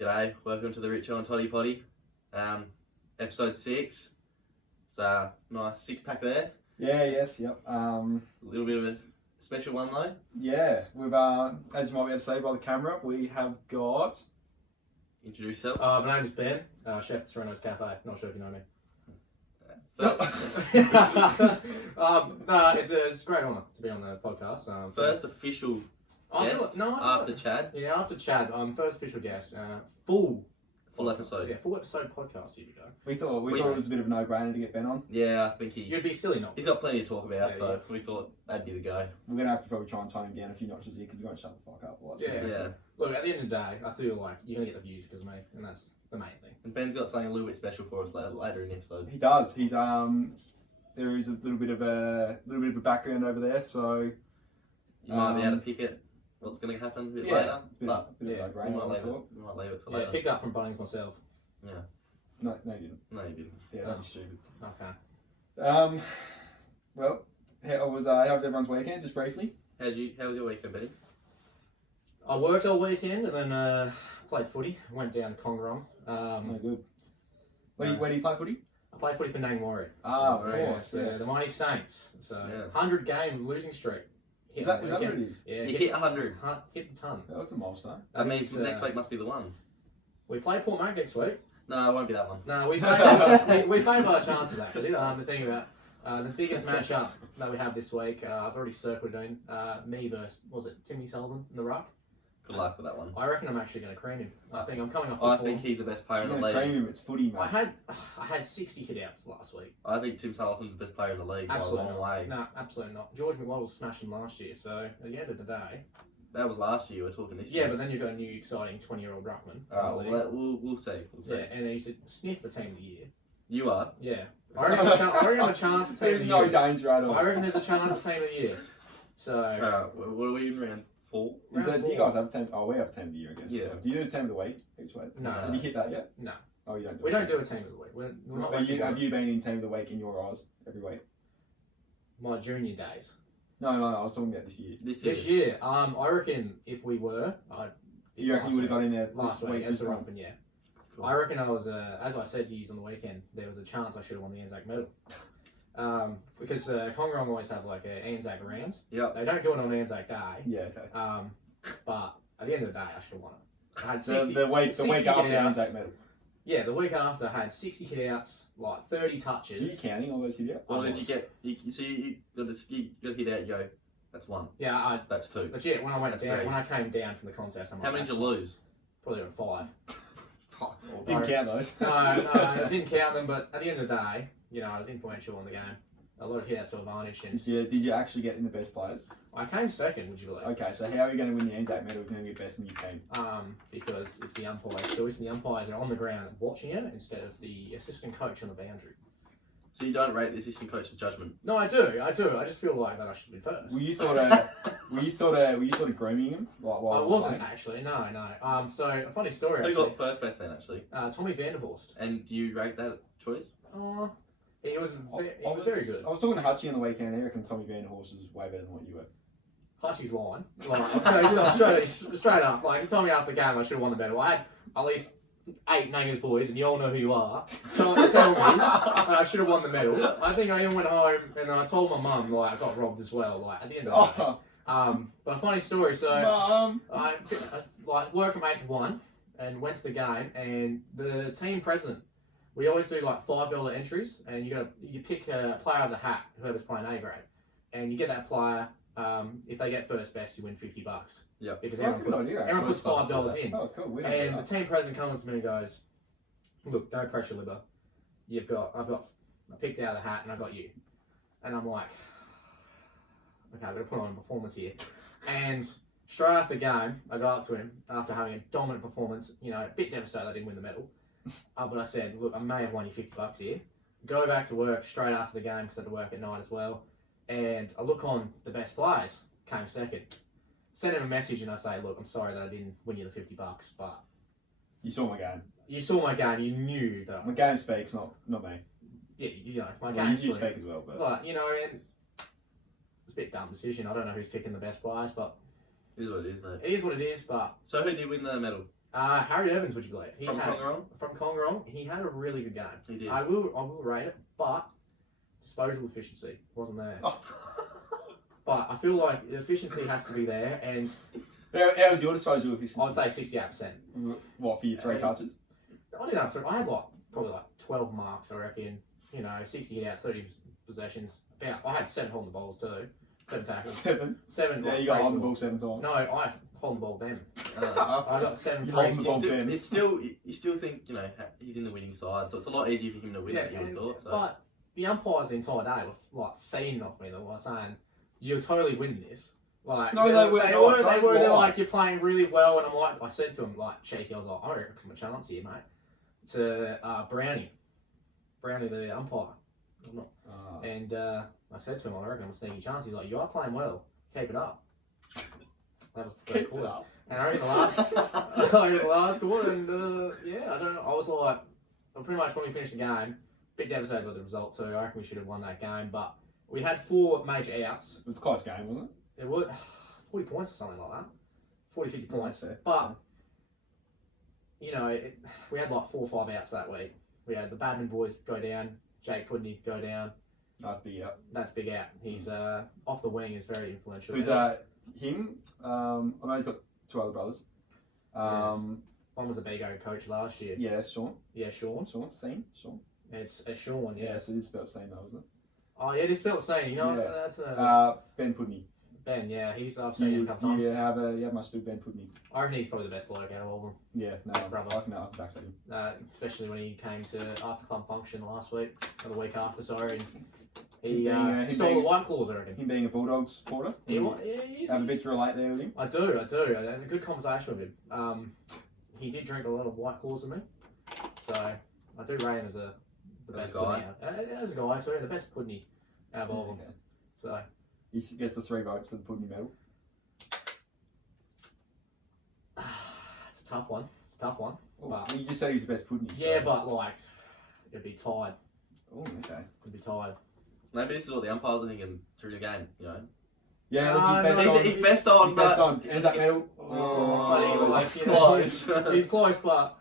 G'day, welcome to the Richo Toddy Poddy, episode 6. It's a nice 6-pack there. Yeah, yes, yep. A little bit of a special one though. Yeah, we've as you might be able to see by the camera, we have got. Introduce yourself. My name is Ben, chef at Sereno's Cafe. Not sure if you know me. First, It's a great honour to be on the podcast. first official guest after Chad. Yeah, after Chad. First official guest. Full episode. Yeah, full episode podcast. Here we go. We thought it was a bit of a no-brainer to get Ben on. Yeah, I think You'd be silly not to. he's got plenty to talk about, Yeah, so we thought that'd be the go. We're gonna have to probably try and tone him down a few notches here because we won't shut the fuck up. Yeah. Look, at the end of the day, I feel like you're gonna get the views because of me, and that's the main thing. And Ben's got something a little bit special for us later in the episode. He does. He's there is a little bit of a background over there, so You might be able to pick it. What's going to happen a bit later, but bit of a we no-brainer. might leave it for Yeah, later. picked up from Bunnings myself. Yeah. No, you didn't. No, you didn't. Yeah, don't be stupid. Okay. Well, how was everyone's weekend? Just briefly. How was your weekend, Benny? I worked all weekend and then played footy. Went down to Congarong. No good. Where do you play footy? I played footy for Nang Warrior. Of Warrior, course. Yeah, Yes. the Mighty Saints. So Yes. 100-game losing streak. Is that what it is? Yeah, You hit 100. hit the ton. That's a milestone. That means It's, next week must be the one. We play Port Mac next week. No, it won't be that one. No, we favour our chances actually. The thing about the biggest matchup that we have this week, I've already circled it in. Me versus Timmy Sullivan in the ruck. Good luck with that one. I reckon I'm actually going to cream him. I think I'm coming off. I good think form. he's the best player in You're the gonna cream league. him. It's footy, mate. I had 60 hitouts last week. I think Tim Sullivan's the best player in the league by a Absolutely long not. way. No, absolutely not. George McWaddle smashed him last year. So at the end of the day, That was last year. We're talking this yeah. year. But then you've got a new exciting 20-year-old ruckman. All right, we'll see. We'll see. Yeah, and he's a sniff for team of the year. You are. Yeah, I reckon have a chance for team There's of the no year. danger at all. I reckon there's a chance for team of the year. So. What are we in round 4? Is that, do you guys have a team? Oh, we have a team of the year, I guess. Yeah. Do you do a team of the week each week? No. Have you hit that yet? No. Oh, you don't do We it. don't do a team of the week. We're not Have you been in team of the week in your eyes every week? my junior days. No, I was talking about this year. This year, I reckon if we were, You reckon you would have got in there last this week as this the round? romper, yeah. Cool. I reckon I was, as I said to you on the weekend, there was a chance I should have won the Anzac medal. Because Congarong always have like an Anzac round. Yep. They don't do it on Anzac Day. Yeah, okay. But at the end of the day, I should have won it. I had 60, The week 60 after the hitouts. Anzac medal. Yeah, the week after, I had 60 hitouts, like 30 Are you touches. counting all those hitouts? What I did you was. get? So you got to hit out. You go. That's 1. Yeah, That's 2. legit. When I went That's down, 3. when I came down from the contest, I'm like, How many did that's you lose? Probably about 5. Didn't count those. No, I didn't count them, but at the end of the day, I was influential in the game. A lot of hitouts to advantage, and Did you actually get in the best players? I came second, would you believe? Okay, so how are you going to win the Anzac medal if you're going to be best in your team? Because it's the umpire's choice, and the umpires are on the ground watching it instead of the assistant coach on the boundary. So you don't rate the assistant coach's judgment? No, I do. I just feel like that I should be first. Were you sort of grooming him? While I you were wasn't playing? actually. No. So a funny story. Who Actually, got first best then? Actually, Tommy Vanderhorst. and do you rate that choice? He was I was very good. I was talking to Hutchie on the weekend. I reckon Tommy Vanderhorst was way better than what you were. Hutchie's line. Like, straight up. Like, he told me after the game I should have won the medal. I had at least 8 Nangers boys, and you all know who you are, tell me I should have won the medal. I think I even went home and I told my mum, like, I got robbed as well, like, at the end of the day. But a funny story, so I worked from 8 to 1 and went to the game, and the team president, we always do like $5 entries, and you pick a player of the hat, whoever's playing A grade, and you get that player. If they get first best, you win $50. Yeah. Because That's a good idea. everyone puts $5 in. Oh, cool. We don't And do the that. team president comes to me and goes, "Look, no pressure, Libba. I picked out of the hat, and I got you." And I'm like, "Okay, I'm gonna put on a performance here." And straight after the game, I go up to him after having a dominant performance. A bit devastated I didn't win the medal, but I said, "Look, I may have won you $50 here. Go back to work straight after the game because I had to work at night as well." And I look on the best players, came second. Send him a message and I say, "Look, I'm sorry that I didn't win you the $50, but You saw my game. you saw my game, you knew that." My game speaks, not me. Yeah, my Well, game you speaks. speak as well, but But, and it's a bit dumb decision. I don't know who's picking the best players, but It is what it is, mate. it is what it is. But So who did win the medal? Harry Evans, would you believe? From Conger From Conger, he had a really good game. He did. I will rate it, but disposal efficiency wasn't there. Oh. But I feel like the efficiency has to be there, and How was your disposal efficiency? I'd say 68%. What, for your 3 touches? I don't know. I had probably 12 marks, I reckon. 60 outs, 30 possessions. I had 7 holding the balls too. 7 tackles. 7? 7. Yeah, you got on the ball 7 times. No, I holding the ball them. I got 7 You holding places. the ball then. It's still, you still think, he's in the winning side, so it's a lot easier for him to win than you would have thought. So. But the umpires the entire day were feeding off me. They were saying, "You're totally winning this." Like, No, they were. They're like, "You're playing really well," and I'm like, I said to him, like, cheeky, I was like, "I reckon I'm a chance here, mate." To Brownie, the umpire. I'm not. And I said to him, "I reckon I'm a sneaky chance." He's like, "You are playing well. Keep it up." That was the Keep quarter. it up. And I reckon the last quarter, and I don't know. I was like, pretty much when we finished the game, bit devastated with the result too. I reckon we should have won that game, but we had 4 major outs. It was a close game, wasn't it? There were 40 points or something like that. 40, 50 points. Fair. But, we had 4 or 5 outs that week. We had the Badman boys go down, Jake Pudney go down. That's big out. That's big out. He's off the wing, is very influential. Who's him? I know he's got 2 other brothers. Yes. One was a Bego coach last year. Yeah, Sean. Yeah, Sean. Sean. It's Sean, yeah. Yeah, so it is spelled same though, isn't it? Oh, yeah, it is spelled the same. Yeah. That's Ben Pudney. Ben, yeah. I've seen him a couple times. You have much to do Ben Pudney. I reckon he's probably the best bloke out of all of them. Yeah, no, Brother. I can back that in. Especially when he came to after club function last week, or the week after, sorry. And he Him stole being- the white claws, I reckon. Him being a Bulldogs supporter. He is. Have a bit to relate there with him. I do. I had a good conversation with him. He did drink a lot of white claws with me, so I do rate him as the best guy. Pudney. As a guy, too, the best Pudney out of all of them. Okay. So He gets the 3 votes for the Pudney medal. it's a tough one. Oh, But- you just said he was the best Pudney. Yeah, but it'd be tied. Oh, okay. It'd be tied. Maybe this is what the umpires are thinking through the game, Yeah, No, look, he's best no, on. He's best on, He's best but... on. Ends up medal. Close. He's close, but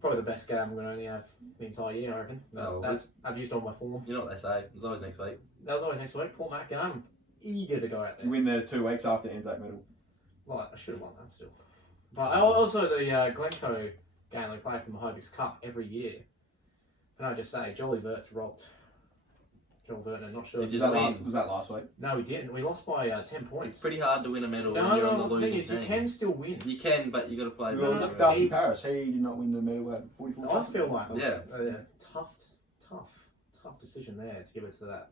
probably the best game I'm going to only have the entire year, I reckon. I've used all my form. You know what they say, there's always next week. That was always next week. Port Mac game. I'm eager to go out You there. win the 2 weeks after Anzac medal. I should have won that still. But also the Glencoe game they play from the Hobix Cup every year. Can I just say, Jolly Vert's robbed. Joel Vernon, not sure. Did if you he's just won. Was that last week? No, we didn't. We lost by 10 points. It's pretty hard to win a medal when you're on the the thing losing is, team. you can still win. You can, but you got to play. Well, no, look, no, Darcy he- Parish. He did not win the medal at 44. I feel like it was Yeah. a tough decision there to give it to that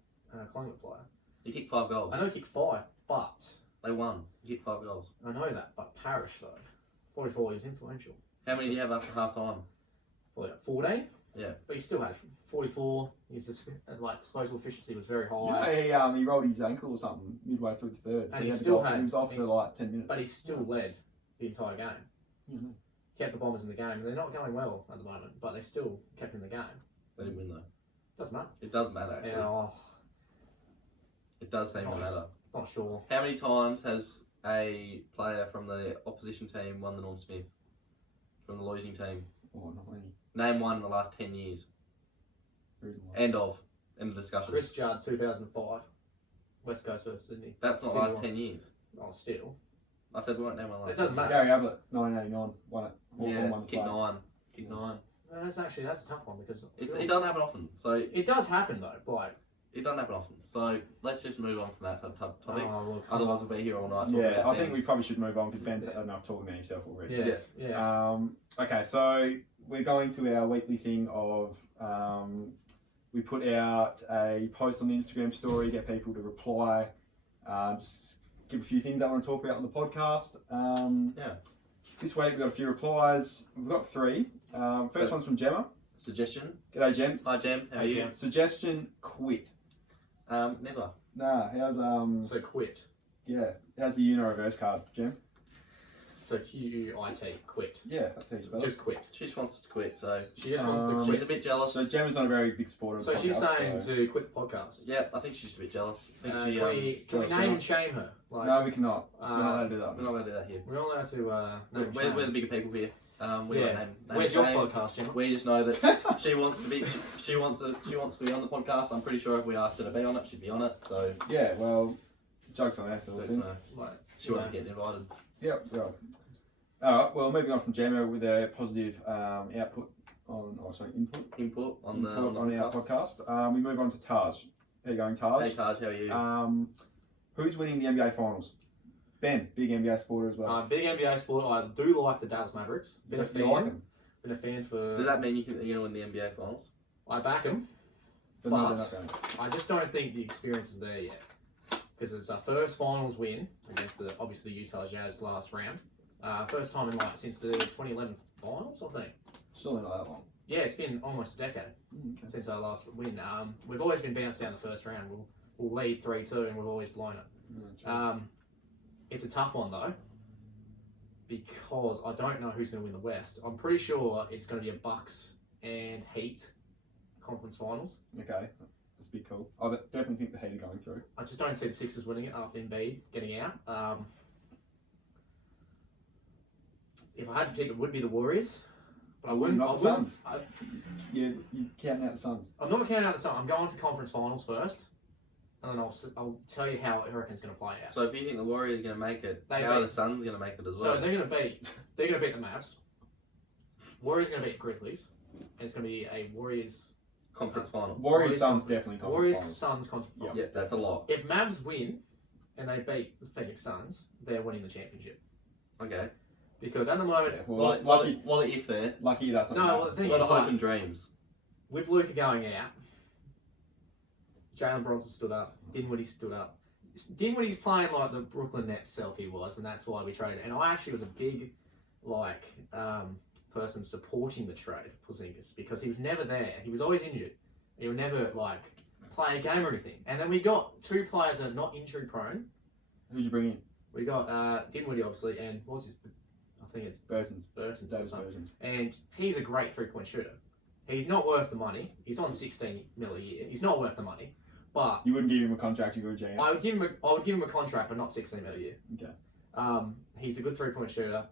Collingwood player. You kicked 5 goals. I know he kicked 5, but They won. You kicked 5 goals. I know that. But Parish though, 44 is influential. How many do you have after half time? Probably 14. Yeah. But he still had 44. His disposal efficiency was very high. You know, he rolled his ankle or something midway through the third. And he he had to still go- had- He was off for he's- like 10 minutes. But he still led the entire game. Mhm. Kept the Bombers in the game. And they're not going well at the moment, but they still kept in the game. They didn't win though. Doesn't matter. It does matter actually. Yeah, It does seem to matter. not sure. How many times has a player from the opposition team won the Norm Smith? From the losing team? Oh, not many. Name one in the last 10 years. There isn't one. End of discussion. Chris Judd, 2005. West Coast versus Sydney. That's not the Sydney last won. 10 years. Oh, still. I said we won't name one last. It doesn't 10 matter. Gary Ablett, 1989, won it. Hawthorn Yeah, won the kick flag. 9. Kick 9. No, that's a tough one because It doesn't happen often. So it does happen though. Like, it doesn't happen often. So let's just move on from that topic. oh, look. Otherwise we'll be here all night talking Yeah, about I think we things. probably should move on because Ben's had enough talking about himself already. Yes. Okay, so we're going to our weekly thing of we put out a post on the Instagram story, get people to reply, just give a few things I want to talk about on the podcast. This week we've got a few replies. We've got 3. First one's from Gemma. Suggestion. G'day, Gem. Hi Jem, how are Hey, you? Jem. Suggestion: quit. Never. Nah, how's So quit. how's the Uno reverse card, Gem? So Q-U-I-T, quit. Yeah, that's how you spell it. Just quit. She just wants to quit, so She just wants to she's quit. a bit jealous. So Gemma's not a very big supporter of So the she's podcast, saying so- to quit the podcast. Yeah, I think she's just a bit jealous. I think Can she, we jealous, name and shame her? Like, No, we cannot. We're not allowed to do that. we're not allowed to do that here. we're not allowed to name and shame. We're the bigger people here. We Yeah. won't name Where's your shame. podcast, Gemma? We just know that she wants to be. She wants to be on the podcast. I'm pretty sure if we asked her to be on it, she'd be on it. So Yeah, well, joke's on her, Phil. so Like, she won't be getting invited. Yep, right. Alright, well, moving on from Gemma with a positive input on our podcast. We move on to Taj. How you going, Taj? Hey Taj, how are you? Who's winning the NBA Finals? Ben, big NBA supporter as well. big NBA sport. I do like the Dallas Mavericks. Been a You like fan. them? Been a fan for. Does that mean you think they're going to win the NBA Finals? I back them. But no, But- they're not going. I just don't think the experience is there yet. Because it's our first finals win against obviously the Utah Jazz last round. First time in since the 2011 finals, I think. Surely not that long. Yeah, it's been almost a decade Okay. since our last win. We've always been bounced down the first round. We'll lead 3-2 and we've always blown it. It's a tough one though, because I don't know who's going to win the West. I'm pretty sure it's going to be a Bucks and Heat conference finals. Okay, that's a bit cool. I definitely think the Heat are going through. I just don't see the Sixers winning it after Embiid getting out. If I had to pick, it would be the Warriors. But I wouldn't. Not the Suns. I, You're counting out the Suns. I'm not counting out the Suns. I'm going for conference finals first, and then I'll tell you how I reckon it's going to play out. So if you think the Warriors are going to make it, They how are beat- the Suns going to make it as So well? they're going to beat the Mavs. Warriors are going to beat Grizzlies, and it's going to be a Warriors Conference final. Warriors Suns definitely conference Warriors finals. Suns conference Yeah. finals. Yeah, that's a lot. If Mavs win and they beat the Phoenix Suns, they're winning the championship. Okay. Because at the moment, Yeah, well, What if they're? lucky that's not No, gonna well, the happen. thing What is, are hope like- and dreams? with Luka going out, Jalen Bronson stood up, Dinwiddie stood up. Dinwiddie's playing like the Brooklyn Nets self he was, and that's why we traded. And I actually was a big, person supporting the trade for Porzingis because he was never there. He was always injured. He would never play a game or anything. And then we got two players that are not injury prone. Who'd you bring in? We got Dinwiddie obviously, and what's his? I think it's Burton. Burton. Davis Burton. And he's a great 3-point shooter. He's not worth the money. He's on 16 mil a year. He's not worth the money. But You wouldn't give him a contract if you were a GM. I would give him a contract, but not 16 mil a year. Okay. He's a good 3-point shooter.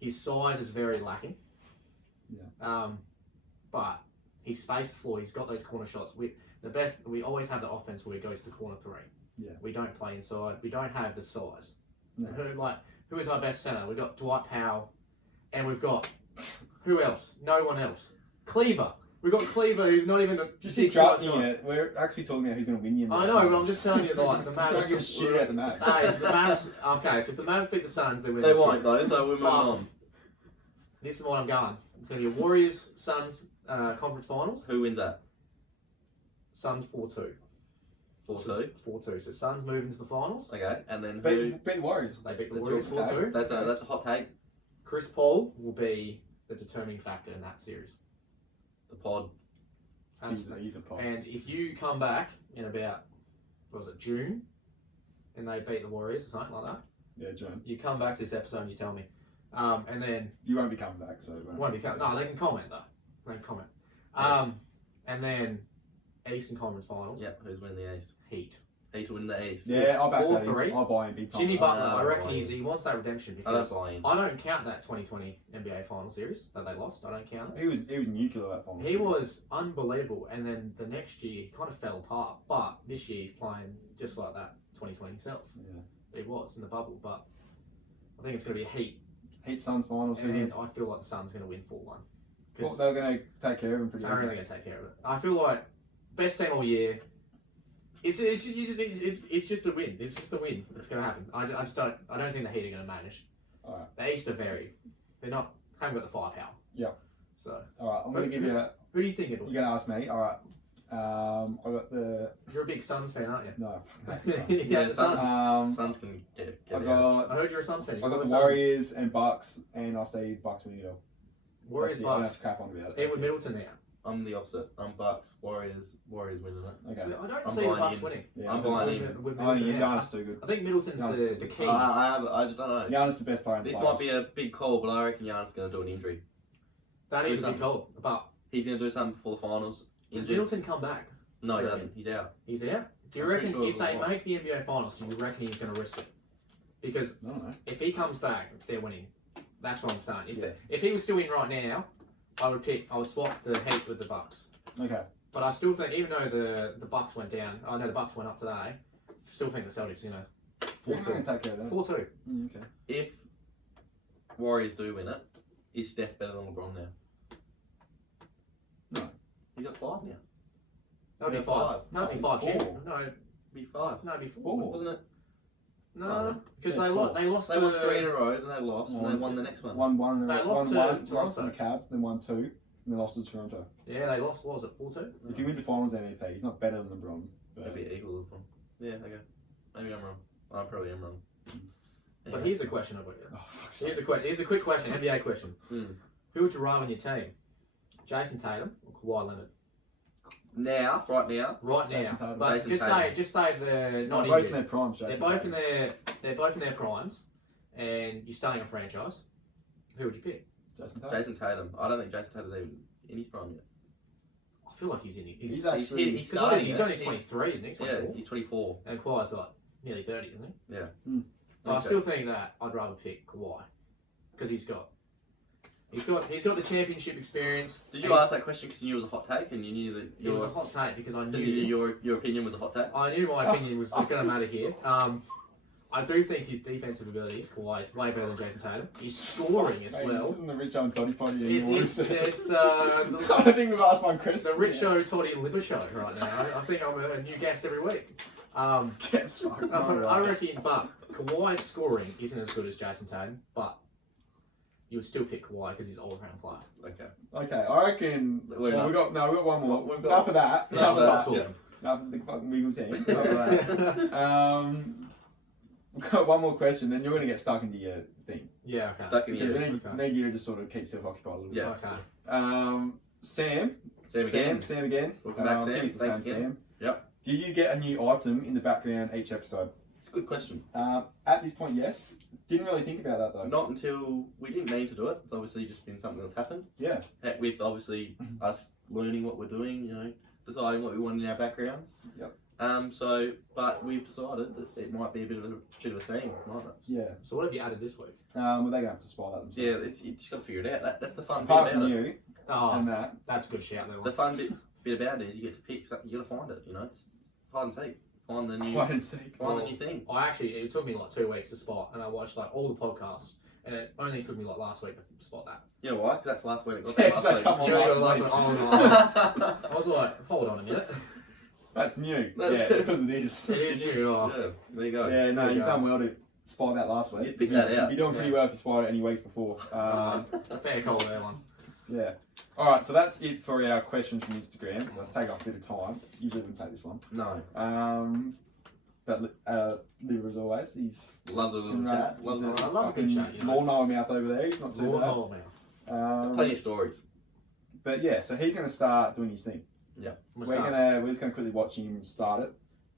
His size is very lacking. Yeah. But he's spaced the floor. He's got those corner shots. We always have the offense where he goes to corner 3. Yeah. We don't play inside. We don't have the size. No. Who is our best center? We've got Dwight Powell, and we've got who else? No one else. Kleber. We've got Kleber, who's not even the Just six interrupting right now. it. We're actually talking about who's going to win the NBA I know, but I'm Finals. just telling you, the Don't Mavs. give a shit about the Mavs. Hey, the Mavs. Okay, so if the Mavs beat the Suns, they win. They the won't shit. though, so we're moving on. This is what I'm going. It's going to be a Warriors Suns conference finals. Who wins that? Suns 4-2. 4-2. 4-2. So Suns move into the finals. Okay, and then who? Beat the Warriors. They beat the That's Warriors okay. 4-2. That's a hot take. Chris Paul will be the determining factor in that series. The pod. He's a pop. And if you come back in about, what was it, June, and they beat the Warriors or something like that, Yeah, John. you come back to this episode and you tell me. And then, You won't be coming back, so... won't be no, they can comment though. They can comment. Yeah. And then, Eastern Conference Finals, Yep. Who's winning the East? Heat. Heat to win the East. Yeah, I'll back that in. 4-3. I'll buy him big time. Jimmy Butler, no, I reckon no. he wants that redemption I don't because buy in. I don't count that 2020 NBA Final Series that they lost. I don't count it. He was nuclear that final. He was unbelievable, and then the next year he kind of fell apart. But this year he's playing just like that 2020 himself. Yeah. It was in the bubble, but I think it's going to be a Heat, Heat Suns finals. Who and wins? I feel like the Suns are going to win 4-1 Well, because they're going to take care of him pretty they're easily. really going to take care of it. I feel like best team all year. It's just a win. It's just a win. It's going to happen. I don't think the Heat are going to manage. Alright. The East are they're not haven't got the firepower. Yeah. So Alright, I'm going to give you a... who do you think it'll? You're going to ask me? Alright. I got the... You're a big Suns fan, aren't you? No. Yeah, the Suns. um, Suns can get I out. got... I heard you're a Suns fan. I got the Suns. Warriors and Bucks, and I'll say Bucks winning it all. Warriors, That's it. I don't have Bucks. to crap on about it. Edward That's it. Middleton now. I'm the opposite. I'm Bucks. Warriors winning it. Okay. So I don't I'm see the buying Bucks in. winning. Yeah, I'm buying in. With I Middleton think out. Giannis too good. I think Middleton's Giannis the is key. I don't know. Giannis is the best player in the This playoffs. might be a big call, but I reckon Giannis is going to do an injury. That is a Do big call. But He's going to do something before the finals. does Injured. Middleton come back? No, he Yeah. doesn't. He's out. He's out. Do you I'm pretty reckon sure if it was they right. make the NBA Finals, do you reckon he's going to risk it? Because I don't know. if he comes back, they're winning. That's what I'm saying. Yeah. If he was still in right now, I would swap the Heat with the Bucks. Okay. But I still think, even though the Bucks went down, I know the Bucks went up today. Still think the Celtics, You're 4-2. going to take care of that. 4-2. Okay. If Warriors do win it, is Steph better than LeBron now? No. He's got 5 now. That'd be Yeah, 5. five. No, it'd be Oh, 5. Yeah. four. No, Be 5. no, it'd be 4. Four. Wasn't it? No, because Yeah, they it's lost. four. They lost. They won 3 in a row, then they lost, and One, they won the next one. One, They one, lost to lost to the Toronto. Cavs, then 1-2, and then lost to Toronto. Yeah, they lost. What was it? 4-2. If he wins the finals MVP, he's not better than LeBron. But Maybe equal to LeBron. Yeah, okay. Maybe I'm wrong. I probably am wrong. But Anyway. here's a question over here. oh, fuck. Here's a quick question. NBA question. Hmm. Who would you rather on your team? Jason Tatum or Kawhi Leonard? Now, right now, Right Jason now, Tatum. but Jason just Tatum. say they're not both in injured. their primes, They're Jason both Tatum. in their primes, and you're starting a franchise. Who would you pick? Jason Tatum. Jason Tatum. I don't think Jason Tatum's even in his prime yet. I feel like he's in. He's actually- he's Because what is he? starting He's it. only 23, isn't he? 24. Yeah, he's 24. And Kawhi's like nearly 30, isn't he? Yeah. But I Okay. still think that I'd rather pick Kawhi because he's got the championship experience. Did you ask that question because you knew it was a hot take and you knew that It was a hot take because I knew your opinion was a hot take? I knew my opinion was going to matter here. I do think his defensive abilities, Kawhi, is way better than Jason Tatum. He's scoring as Mate, well. This isn't the Richo Toddy Poddy It's anymore. I I don't think we've asked one question. the Richo Toddy Liver show right now. I think I'm a new guest every week. Get fucked. I reckon, but Kawhi's scoring isn't as good as Jason Tatum, but you would still pick Kawhi because he's an all-around player. Okay. Okay, I reckon. We're Well, enough. we got one more. We've got- Enough of that. No, Enough of Stop that. talking. Enough of the fucking Wiggles hands. Enough of that. We've got one more question, then you're going to get stuck into your thing. Yeah, okay. Stuck in Because the we air. need, Okay. need you to just sort of keep yourself occupied a little bit. Yeah. Okay. Sam. Sam again. Welcome back, I think Sam. it's the Thanks same again. Sam. Yep. Do you get a new item in the background each episode? It's a good question. At this point, yes. Didn't really think about that though. Not until we didn't mean to do it. It's obviously just been something that's happened. Yeah. With obviously us learning what we're doing, deciding what we want in our backgrounds. Yep. But we've decided that it might be a bit of a theme, mightn't it? Yeah. So what have you added this week? Well, they're gonna have to spy that themselves. Yeah, you just got to figure it out. That's the fun Apart bit from about it. you Oh, and that. that's a good shout. There, The fun bit about it is you get to pick something. You got to find it. It's hide and seek. Find the new. Hide and seek. Find the new thing. It took me like 2 weeks to spot, and I watched like all the podcasts, and it only took me like last week to spot that. You know why? Because that's last week. It got Yeah, last so week. come on. You know, the last week. one, oh, no. I was like, hold on a minute. That's new. That's- Yeah, it's because it is. It is you. Oh. Yeah, there you go. Yeah, no, There you you've go. done well to spy that last week. You picked that out. You're doing pretty Yes. well if you spied it any weeks before. Fair call there, one. Yeah. All right, so that's it for our questions from Instagram. Let's take off a bit of time. Usually we take this one. No. But Liver as always, he's Loves a little chat. Loves I a love a good chat, lawnmower mouth over there. He's not too Lord, bad. oh, man. plenty of stories. But yeah, so he's going to start doing his thing. We're just going to quickly watch him start it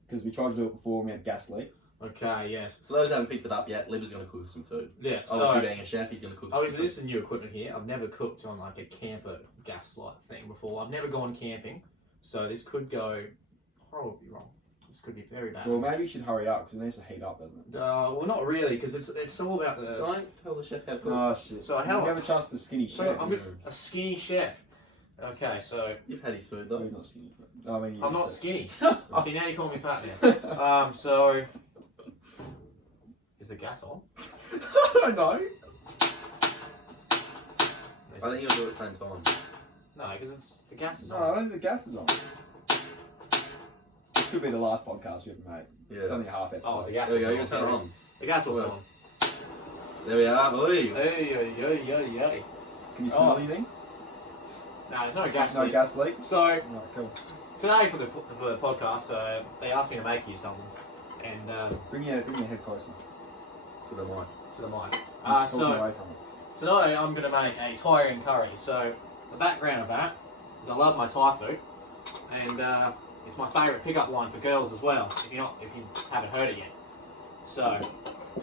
because we tried to do it before and we had a gas leak. Okay, yes. So those who haven't picked it up yet, Libba's going to cook some food. Yeah, Obviously, so being a chef, he's going to cook. obviously some this is new equipment here. I've never cooked on like a camper gas light thing before. I've never gone camping, so this could go horribly wrong. This could be very bad. Well, maybe you should hurry up because it needs to heat up, doesn't it? Well, not really, because it's all about food. the. Don't tell the chef how to cook. Oh shit! So how- You never trust the skinny So chef. I'm a skinny chef. Okay, so You've had his food No, though. he's not skinny. I mean, he I'm is, not but- skinny. See, now you call me fat now. So is the gas on? I don't know. I think you'll do it at the same time. No, because the gas is No, I on. don't think the gas is on. This could be the last podcast we ever made. It's Yeah. only a half episode. Oh, the gas There was we go. on. You can turn it on. The gas was Well. on. There we are. Oi. Hey. Can you smell Oh. anything? No, there's no gas. No leaks. gas leak? So Right, cool. today for the podcast, they asked me to make you something, and Bring your head closer. To the mic. to the mic. Just talking away from it. Today I'm going to make a Thai curry. So the background of that because I love my Thai food, and it's my favourite pickup line for girls as well. If you haven't heard it yet. So.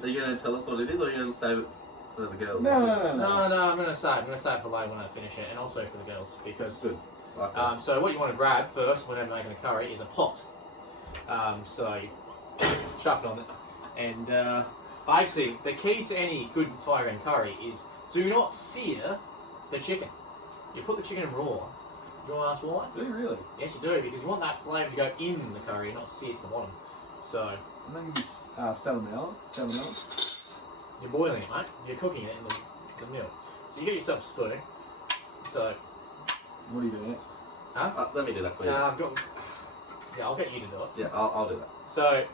Are you going to tell us what it is, or are you going to save it for the girls? No. I'm going to save it for later when I finish it, and also for the girls, because. Good. Like that. So what you want to grab first when I'm making a curry is a pot. So you chuck it on it, and basically the key to any good Thai green curry is do not sear the chicken. You put the chicken in raw. You want to ask why? Do you really? Yes, you do, because you want that flavour to go in the curry, not sear to the bottom. So And then you just salmonella. you're boiling it, mate. You're cooking it in the milk. So you get yourself a spoon. So. What do you do next? Huh? Let me do that for you. I'll get you to do it. Yeah, I'll do that. So,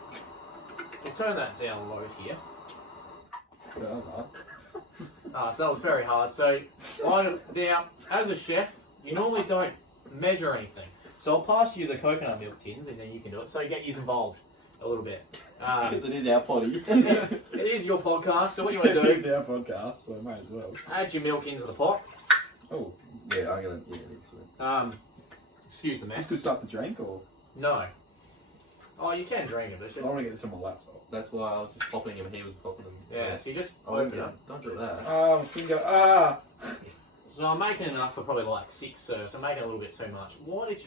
we'll turn that down low here. That was hard. So that was very hard. So, now, as a chef, you normally don't measure anything. So I'll pass you the coconut milk tins and then you can do it. So you get you involved a little bit. Because it is our potty. It is your podcast, so what you want to do It's our podcast, so I might as well. add your milk into the pot. Oh, Yeah, I'm going to. Yeah, it's Excuse the is this mess. good stuff to drink, or? No. Oh, you can drink it, but it's I just... want to get this on my laptop. That's why I was just popping him. He was popping him. Yeah, so you just Oh, open it. don't do that. Ah, my finger. So I'm making enough for probably like 6 serves. I'm making a little bit too much. Why did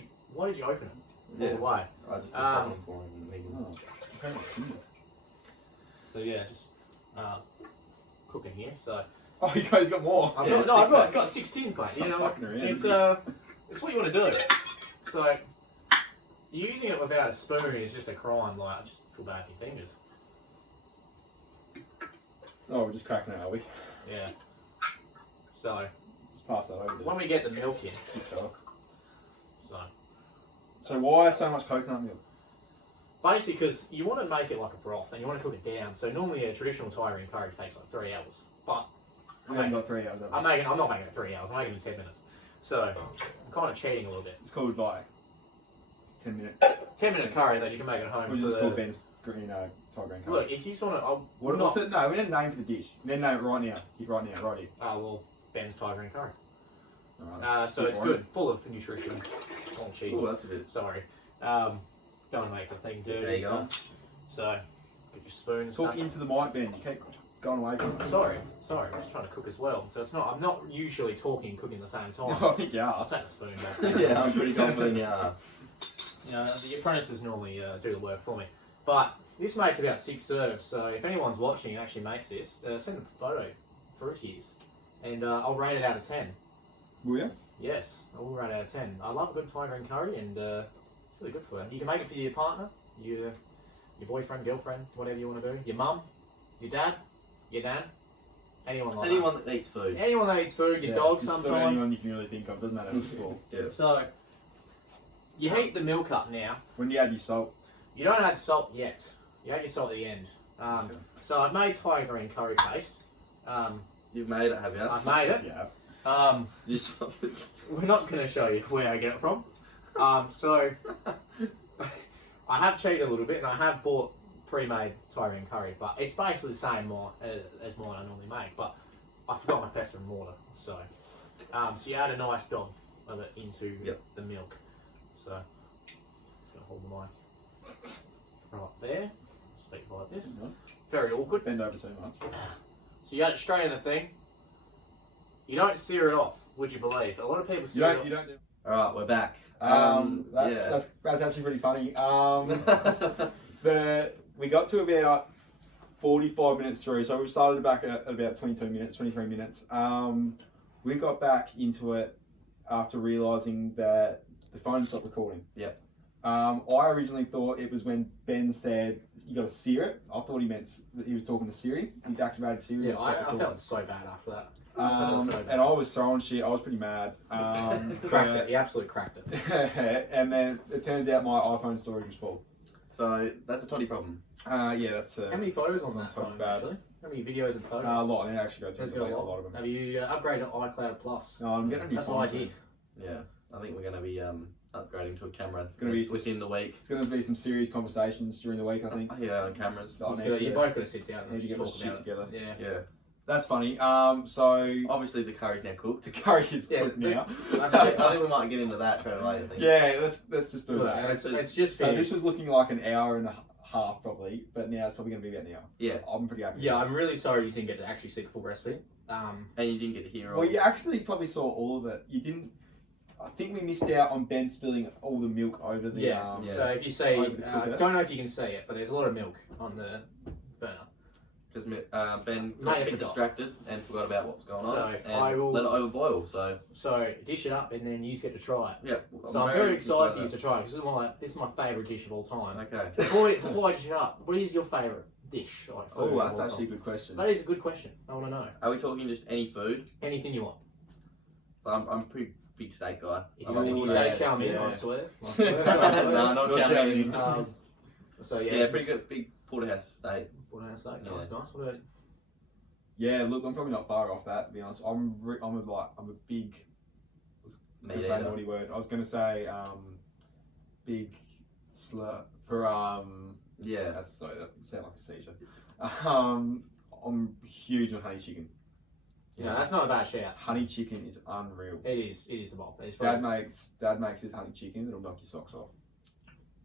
you open it? Yeah. All the way. I just put popping him for him. And he Oh, okay, my finger. So yeah, just cooking here. So Oh, you guys got more. I've Yeah, got 6 tins, mate. Stop You know, fucking around. it's what you want to do. So using it without a spoon is just a crime. Like I just feel bad for your fingers. Oh, we're just cracking it, are we? Yeah. So Just pass that over when there. we get the milk in, so So why so much coconut milk? basically because you want to make it like a broth and you want to cook it down. So normally a traditional Thai green curry takes like 3 hours, but We haven't got 3 hours. Have we? I'm not making it 3 hours. I'm making it in 10 minutes. So I'm kind of cheating a little bit. It's called like 10 minute. 10-minute curry that you can make at home. Which for is the- called Ben's green Thai green curry. Look, if you just want to, What's it? No, we need a name for the dish. We need a name right now. Right here. well, Ben's Thai green curry. Alright. So it's good, full of nutrition. Oh, cheese. Oh, that's a bit. Sorry. Don't make the thing dirty. There you go. So, get your spoon and Talk stuff. into the mic, Ben. You keep going away from it. Sorry. I'm just trying to cook as well. So it's not. I'm not usually cooking at the same time. I think you I'll are. take the spoon back. Yeah, I'm pretty confident. Yeah. You know, the apprentices normally do the work for me. But this makes about 6 serves. So if anyone's watching and actually makes this, send them a photo through to you, and I'll rate it out of 10. Will you? Yes, I will rate it out of 10. I love a good Thai green curry, and it's really good for it. You can make it for your partner, your boyfriend, girlfriend, whatever you want to do. Your mum, your dad, your nan, anyone like Anyone that eats food. that. Anyone that eats food, your dog just sometimes. Anyone you can really think of. Doesn't matter who's small. Yeah. So, you heat the milk up now. When you add your salt. You don't add salt yet. You add your salt at the end. Okay. So I've made Thai green curry paste. You've made it, have you? I've made it. Yeah. We're not going to show you where I get it from. So I have cheated a little bit, and I have bought pre-made Thai green curry, but it's basically the same as mine I normally make. But I forgot my pestle and water, so you add a nice dog of it into the milk. So just going to hold the mic right there. Speak like this. Very awkward. Bend over so much. So you add it straight in the thing. You don't sear it off, would you believe? A lot of people You sear it don't. off. You don't do. Alright, we're back. That's actually pretty funny. We got to about 45 minutes through, so we started back at about 22 minutes, 23 minutes. We got back into it after realising that the phone stopped recording. Yep. I originally thought it was when Ben said you got to sear it. I thought he meant he was talking to Siri. He's activated Siri. Yeah, and stopped I recording. felt so bad after that. And I was throwing shit. I was pretty mad. Cracked it. He absolutely cracked it. And then it turns out my iPhone storage was full. So that's a toddy problem. Yeah, that's How many photos on that Talks phone, bad. actually? How many videos and photos? a lot. I need to actually go There's through got a lot of them. Have you upgraded to iCloud Plus? No, I'm getting a new That's phone what I soon. did. Yeah. I think we're going to be upgrading to a camera. It's gonna be within the week. It's going to be some serious conversations during the week, I think. Yeah, on cameras. I You've need both got to sit down need and to just get my talk shit about together. it. Yeah. Yeah. That's funny. So Obviously, the curry's now cooked. the curry is Yeah, cooked now. I think we might get into that straight away. I think. Yeah, let's just do Look, that. it's just So finished. this was looking like an hour and a half probably, but now it's probably going to be about an hour. Yeah. I'm pretty happy. Yeah, I'm really sorry you didn't get to actually see the full recipe. And you didn't get to hear all. Well, you actually probably saw all of it. You didn't. I think we missed out on Ben spilling all the milk over the. Yeah. Yeah. So if you see, Over the cooker. don't know if you can see it, but there's a lot of milk on the burner. Because Ben Mate, got I a bit forgot. distracted and forgot about what was going on. So, and I will- let it overboil. So Dish it up and then you get to try it. yeah. So I'm very excited for you to try it because this is my favourite dish of all time. Okay. Before I dish it up, what is your favourite dish? Like, food Oh, of that's all actually a time? good question. That is a good question. I want to know. Are we talking just any food? Anything you want. So I'm a pretty big steak guy. If I you, like if my you steak. say chow mein, yeah. I swear. No, not Not chow chow mein. mein. So Yeah, pretty good. Big porterhouse steak. What steak? Yeah. Nice. What about Yeah, look, I'm probably not far off that to be honest. I'm a big. I was Meat gonna say a eater. naughty word. I was gonna say big slur for Yeah. That's sorry, that sounds like a seizure. I'm huge on honey chicken. No, that's not a bad shout. Honey chicken is unreal. It is the bomb. It's Dad probably, makes his honey chicken. It'll knock your socks off.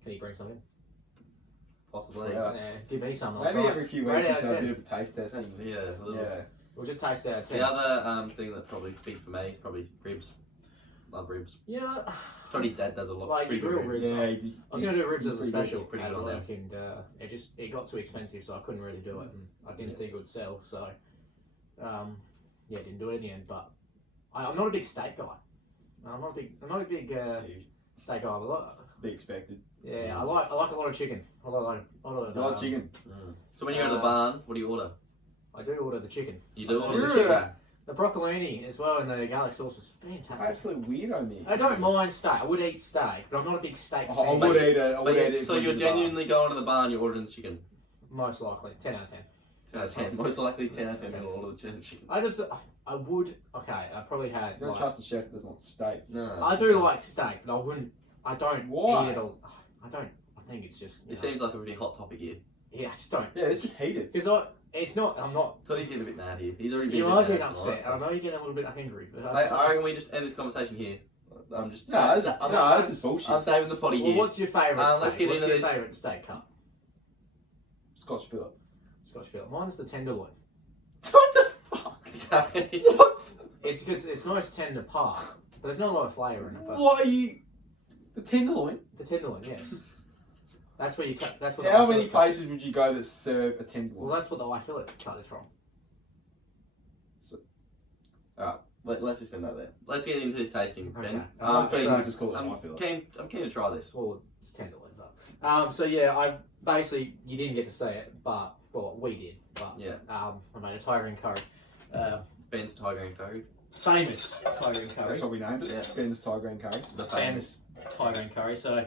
can you bring some in? Possibly. Yeah. That's- Give me some. I'll Maybe try. every few Rate weeks we out should of have a 10. bit of a taste testing. That's, yeah. A little. Yeah. We'll just taste it out of 10. The other thing that's probably big for me is probably ribs. Love ribs. Yeah. Toddy's dad does a lot. Like pretty good grilled ribs. ribs. Yeah, I was going to do ribs as a pretty good. special pretty at good on work, and it got too expensive, so I couldn't really do it, and I didn't think it would sell. So, didn't do it in the end. But I'm not a big steak guy. I'm not a big steak guy. I like, Be expected. yeah, I like a lot of chicken. I like a lot of You like chicken? So when you go to the barn, what do you order? I do order the chicken. You do order the You're chicken. The broccolini as well, and the garlic sauce was fantastic. Absolute weirdo, me. I don't mind steak. I would eat steak, but I'm not a big steak fan. I would eat it. I But would eat you, it. so you're genuinely going to the barn, you're ordering the chicken. Most likely, 10 out of 10. 10 out of 10. Most likely 10 out of 10 you'll order the chicken. I would. Okay, I probably had. You don't Like, trust the chef that doesn't want steak. No. I do like steak, but I wouldn't. I don't Why? eat it all. I don't. I think it's just. It seems like a really hot topic here. Yeah, I just don't. Yeah, it's just heated. Because it's not. I'm not. Toddy's getting a bit mad here. He's already been You a are bit being mad upset. tonight. I know you're getting a little bit angry, but I reckon we just end this conversation here. I'm just. No, this I'm is bullshit. I'm saving the potty Well, here. what's your favourite steak? Let's get what's into your this. favourite steak cut? Scotch fillet. Scotch fillet. Mine's the tenderloin. What the fuck? Okay. What? It's because it's nice tender part, but there's not a lot of flavour in it. But What are you? The tenderloin? the tenderloin, yes. That's where you cut. That's what. How the many eye fillet's cut. places would you go that serve a tenderloin? Well, that's what the eye fillet cut is from. Let's just end that there. Let's get into this tasting, Ben. Okay. I'm So keen, we just call it eye fillet. I'm keen to try this. Well, it's tenderloin, but so yeah, I basically you didn't get to see it, but well, we did. But Yeah. I made a tiger and curry. Ben's Tiger and Curry. Famous tiger and curry. That's what we named it. Yeah. Ben's Tiger and Curry. The famous. Famous tiger and curry. So,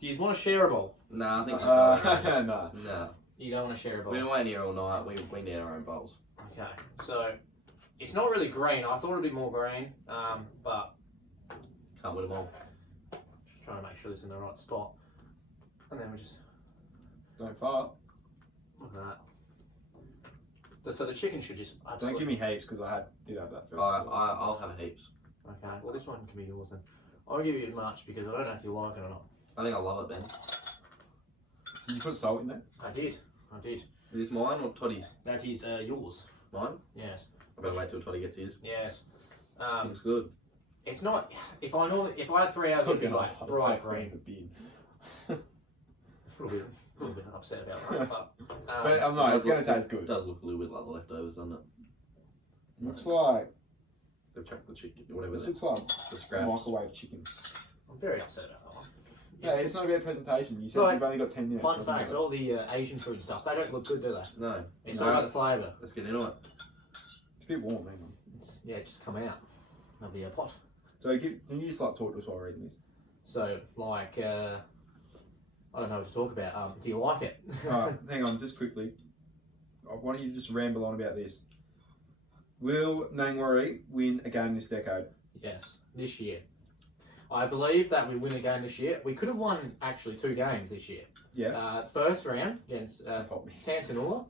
do you want to share a bowl? No, I think No. no. You don't want to share a bowl. We've been waiting here all night. We need our own bowls. Okay, so it's not really green. I thought it'd be more green, but Can't win them all. just trying to make sure this is in the right spot. And then we just Don't fart. look at that. So the chicken should just Don't absolutely. give me heaps because I did have that. I'll have heaps. Okay, well this one can be yours then. I'll give you much because I don't know if you like it or not. I think I love it, Ben. Did you put salt in there? I did. Is this mine or Toddy's? That is yours. Mine? Yes. I better wait till Toddy gets his. Yes. Looks good. It's not. If I had 3 hours, it'd be like bright green. A little bit upset about that, But I'm not. It's going to taste It good. does look a little bit like the leftovers, doesn't it? Looks like The chocolate chicken, whatever. this looks like The scraps. microwave chicken. I'm very upset about that one. Yeah, it's not about presentation. You said Like, you've only got 10 minutes. Fun doesn't fact: matter. all the Asian food stuff, they don't look good, do they? No. It's No. not about the flavour. Let's get into it. It's a bit warm, hang on. It's just come out of the pot. So can you just like talk to us while reading this? So, like, I don't know what to talk about. Do you like it? Alright, hang on, just quickly. Why don't you just ramble on about this? Will Nangwari win a game this decade? Yes, this year. I believe that we win a game this year. We could have won actually 2 games this year. Yeah. First round against Help me. Tantanoola,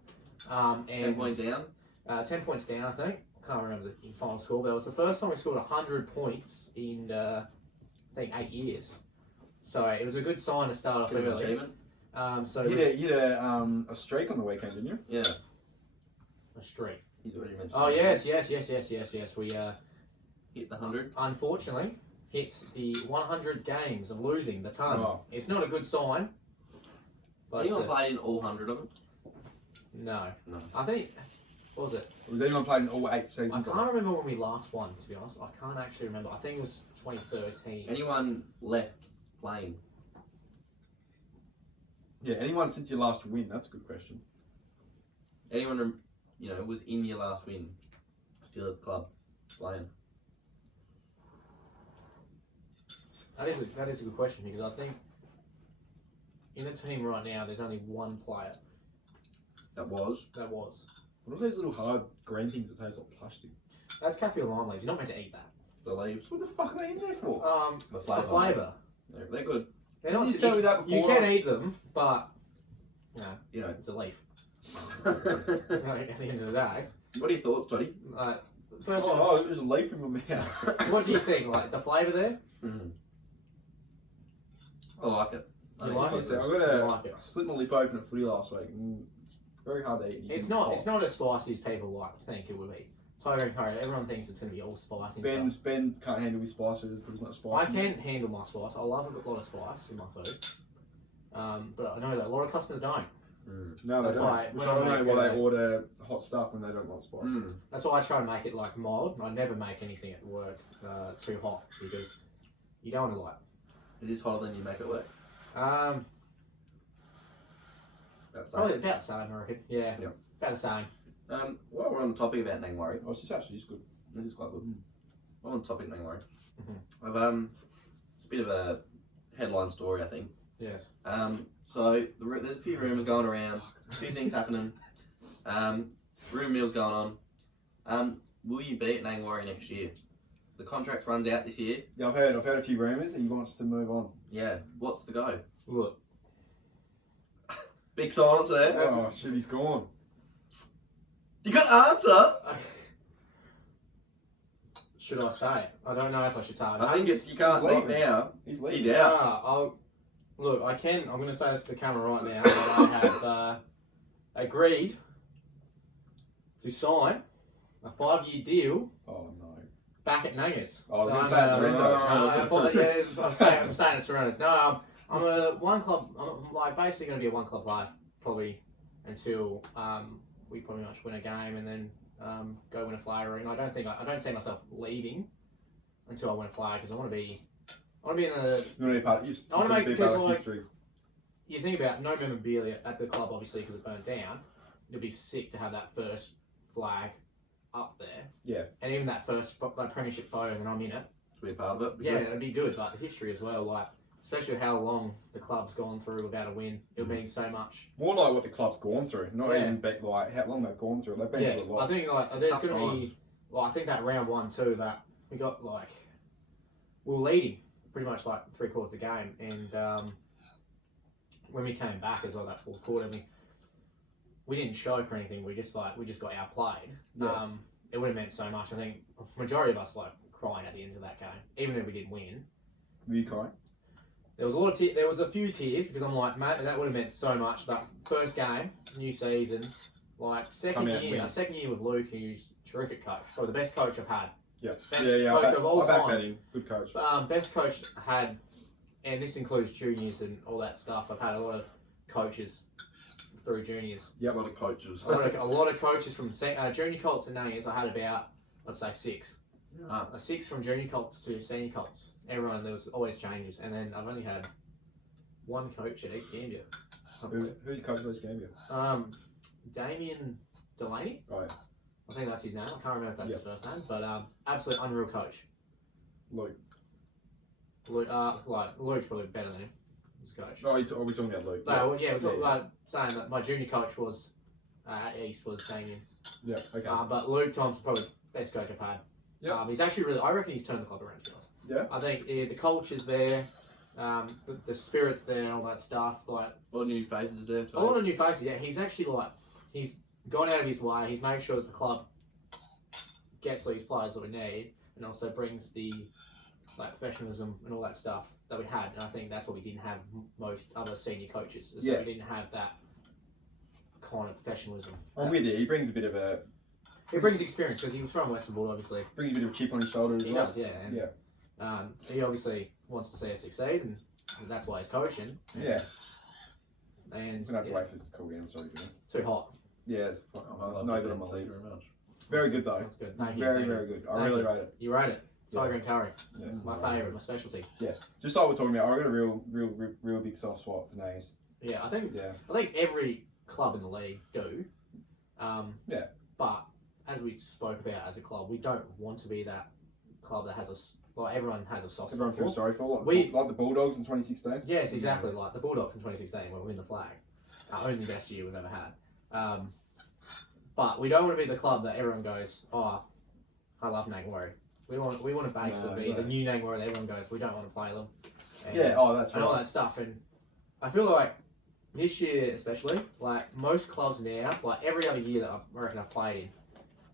10 points and down. 10 points down, I think. Can't remember the final score, but it was the first time we scored 100 points in, I think, 8 years. So it was a good sign to start off Good early. achievement. You had a streak on the weekend, didn't you? Yeah. A streak. He's already mentioned. Oh, that. yes. We, Hit the 100. unfortunately, hit the 100 games of losing the ton. Oh. It's not a good sign. But Anyone played in all 100 of them? no. No. I think, what was it? Was anyone played in all 8 seasons? I can't remember when we last won, to be honest. I can't actually remember. I think it was 2013. Anyone left playing? Yeah, anyone since your last win? That's a good question. Anyone, was in your last win? Still at the club playing? That is a good question because I think in the team right now there's only one player That was. that was. What are those little hard green things that taste like plastic? That's caffeine lime leaves. You're not meant to eat that. The leaves. What the fuck are they in there for? The For flavour. flavour. They're good. They're Didn't not. you tell me that You before? can eat them, but no, it's a leaf. What Like, at the end of the day, are your thoughts, Toddy? first, Oh, there's a leaf in my mouth. what do you think? Like the flavour there? I like it. You like it? I like it. I split my lip open at footy last week. It's very hard to eat. It's not. It's not as spicy as people think it would be. Tiger and curry. Everyone thinks it's going to be all spicy. And stuff. Ben can't handle his spice, so there's pretty much spice. I can handle my spice. I love a lot of spice in my food. But I know that a lot of customers don't. No, they That's don't. why Which when I I don't know make, why they order hot stuff when they don't want spice. That's why I try to make it like mild. I never make anything at work too hot because you don't want to like. Is this hotter than you make it work? That's Probably about the same, I reckon. Yeah. Yeah. About the same. While we're on the topic about Nangwarry, Oh, it's actually good. this is quite good. While on the topic of Nangwarry, Mhm. I've it's a bit of a headline story, I think. Yes. So there's a few rumours going around, a few things happening, rumour mill's going on. Will you be at Nangwarry next year? The contract runs out this year. Yeah, I've heard a few rumours, and he wants to move on. Yeah. What's the go? Look. Big silence there. Oh shit, he's gone. You got an answer. Should I say it? I don't know if I should say it. I think it's you can't leave leaving. now. He's leaving. He's out. Look, I can. I'm going to say this to the camera right now. That I have agreed to sign a 5-year deal Oh no. back at Nangers. Oh, I was So gonna say I'm, it's I'm staying at Serenos. No, I'm a one club. I'm like basically going to be a one club player probably until we pretty much win a game and then go win a flag. And I don't see myself leaving until I win a flag because I want to be in the. You want to be part? I want to make be because part of like history. you think about no memorabilia at the club obviously because it burnt down. It'd be sick to have that first flag up there. Yeah. And even that first premiership photo when I'm in it. To be a part of it. Yeah, it'd be good. Like the history as well. Like especially how long the club's gone through without a win. It means so much. More like what the club's gone through, not Yeah. even back like how long they've gone through. They've been Yeah, through a lot. I think like there's Tough going to times. be. Well, I think that round 1 too that we got like we were leading pretty much like 3/4 of the game, and when we came back as well that fourth quarter, we didn't choke or anything. We just got outplayed. Yeah. It would have meant so much. I think majority of us like crying at the end of that game, even if we did win. Were you crying? There was a lot of there was a few tears because I'm like, mate, that would have meant so much. That first game, new season, like second Come out and year win. with Luke, who's a terrific coach, probably the best coach I've had. Yeah. Best Yeah. coach of all I back time. that in. Good coach. Best coach had, and this includes juniors and all that stuff. I've had a lot of coaches through juniors. A lot of coaches. A lot of coaches from junior Colts and Nannies. I had about, I'd say 6. A 6 from junior Colts to senior Colts. Everyone, there was always changes. And then I've only had 1 coach at East Gambia. Who's your coach at East Gambia? Damien Delaney. Oh yeah. I think that's his name. I can't remember if that's his first name. But absolute unreal coach. Luke. Luke's probably better than him. As a coach. Oh, are we talking about Luke? No, well, yeah, we're talking about saying that my junior coach was at East was Damien. Yeah. Okay. But Luke Thompson probably best coach I've had. Yep. He's actually really. I reckon he's turned the club around. To be honest. Yeah. I think the culture's there, the spirit's there, and all that stuff. Like A lot of new faces there too. a lot of new faces. Yeah, he's actually like he's gone out of his way. He's made sure that the club gets these players that we need, and also brings the professionalism and all that stuff that we had. And I think that's what we didn't have most other senior coaches. Is that we didn't have that kind of professionalism. I'm with you. He brings a bit of a. He brings experience because he was from Western Board, obviously. Brings a bit of a chip on his shoulder as He well. does, yeah. And, he obviously wants to see us succeed, and that's why he's coaching. Yeah. And We're gonna have to wait for this to cool down. Sorry, Jimmy. too hot. Yeah, it's I no love good it. on my Thank lead. you very much. Very good though. That's good. Thank you. Very, thank you. very good. I Thank really you. rate it. You rate it. Tiger Yeah. and curry. Yeah. My favourite, my specialty. Just like we're talking about, I got a real big soft spot for Nays. Yeah, I think Yeah. every club in the league do. Yeah. But as we spoke about as a club, we don't want to be that club that has everyone has a soft spot Everyone for. feels sorry for. We- Like the Bulldogs in 2016. Yes, exactly. Like the Bulldogs in 2016 when we win the flag. Our only best year we've ever had. But we don't want to be the club that everyone goes, oh, I love Nangwarry. We want to basically be the new Nangwarry that everyone goes, we don't want to play them. And, Yeah. Oh, that's and all right. that stuff. And I feel like this year especially, like most clubs now, like every other year that I reckon I've played in,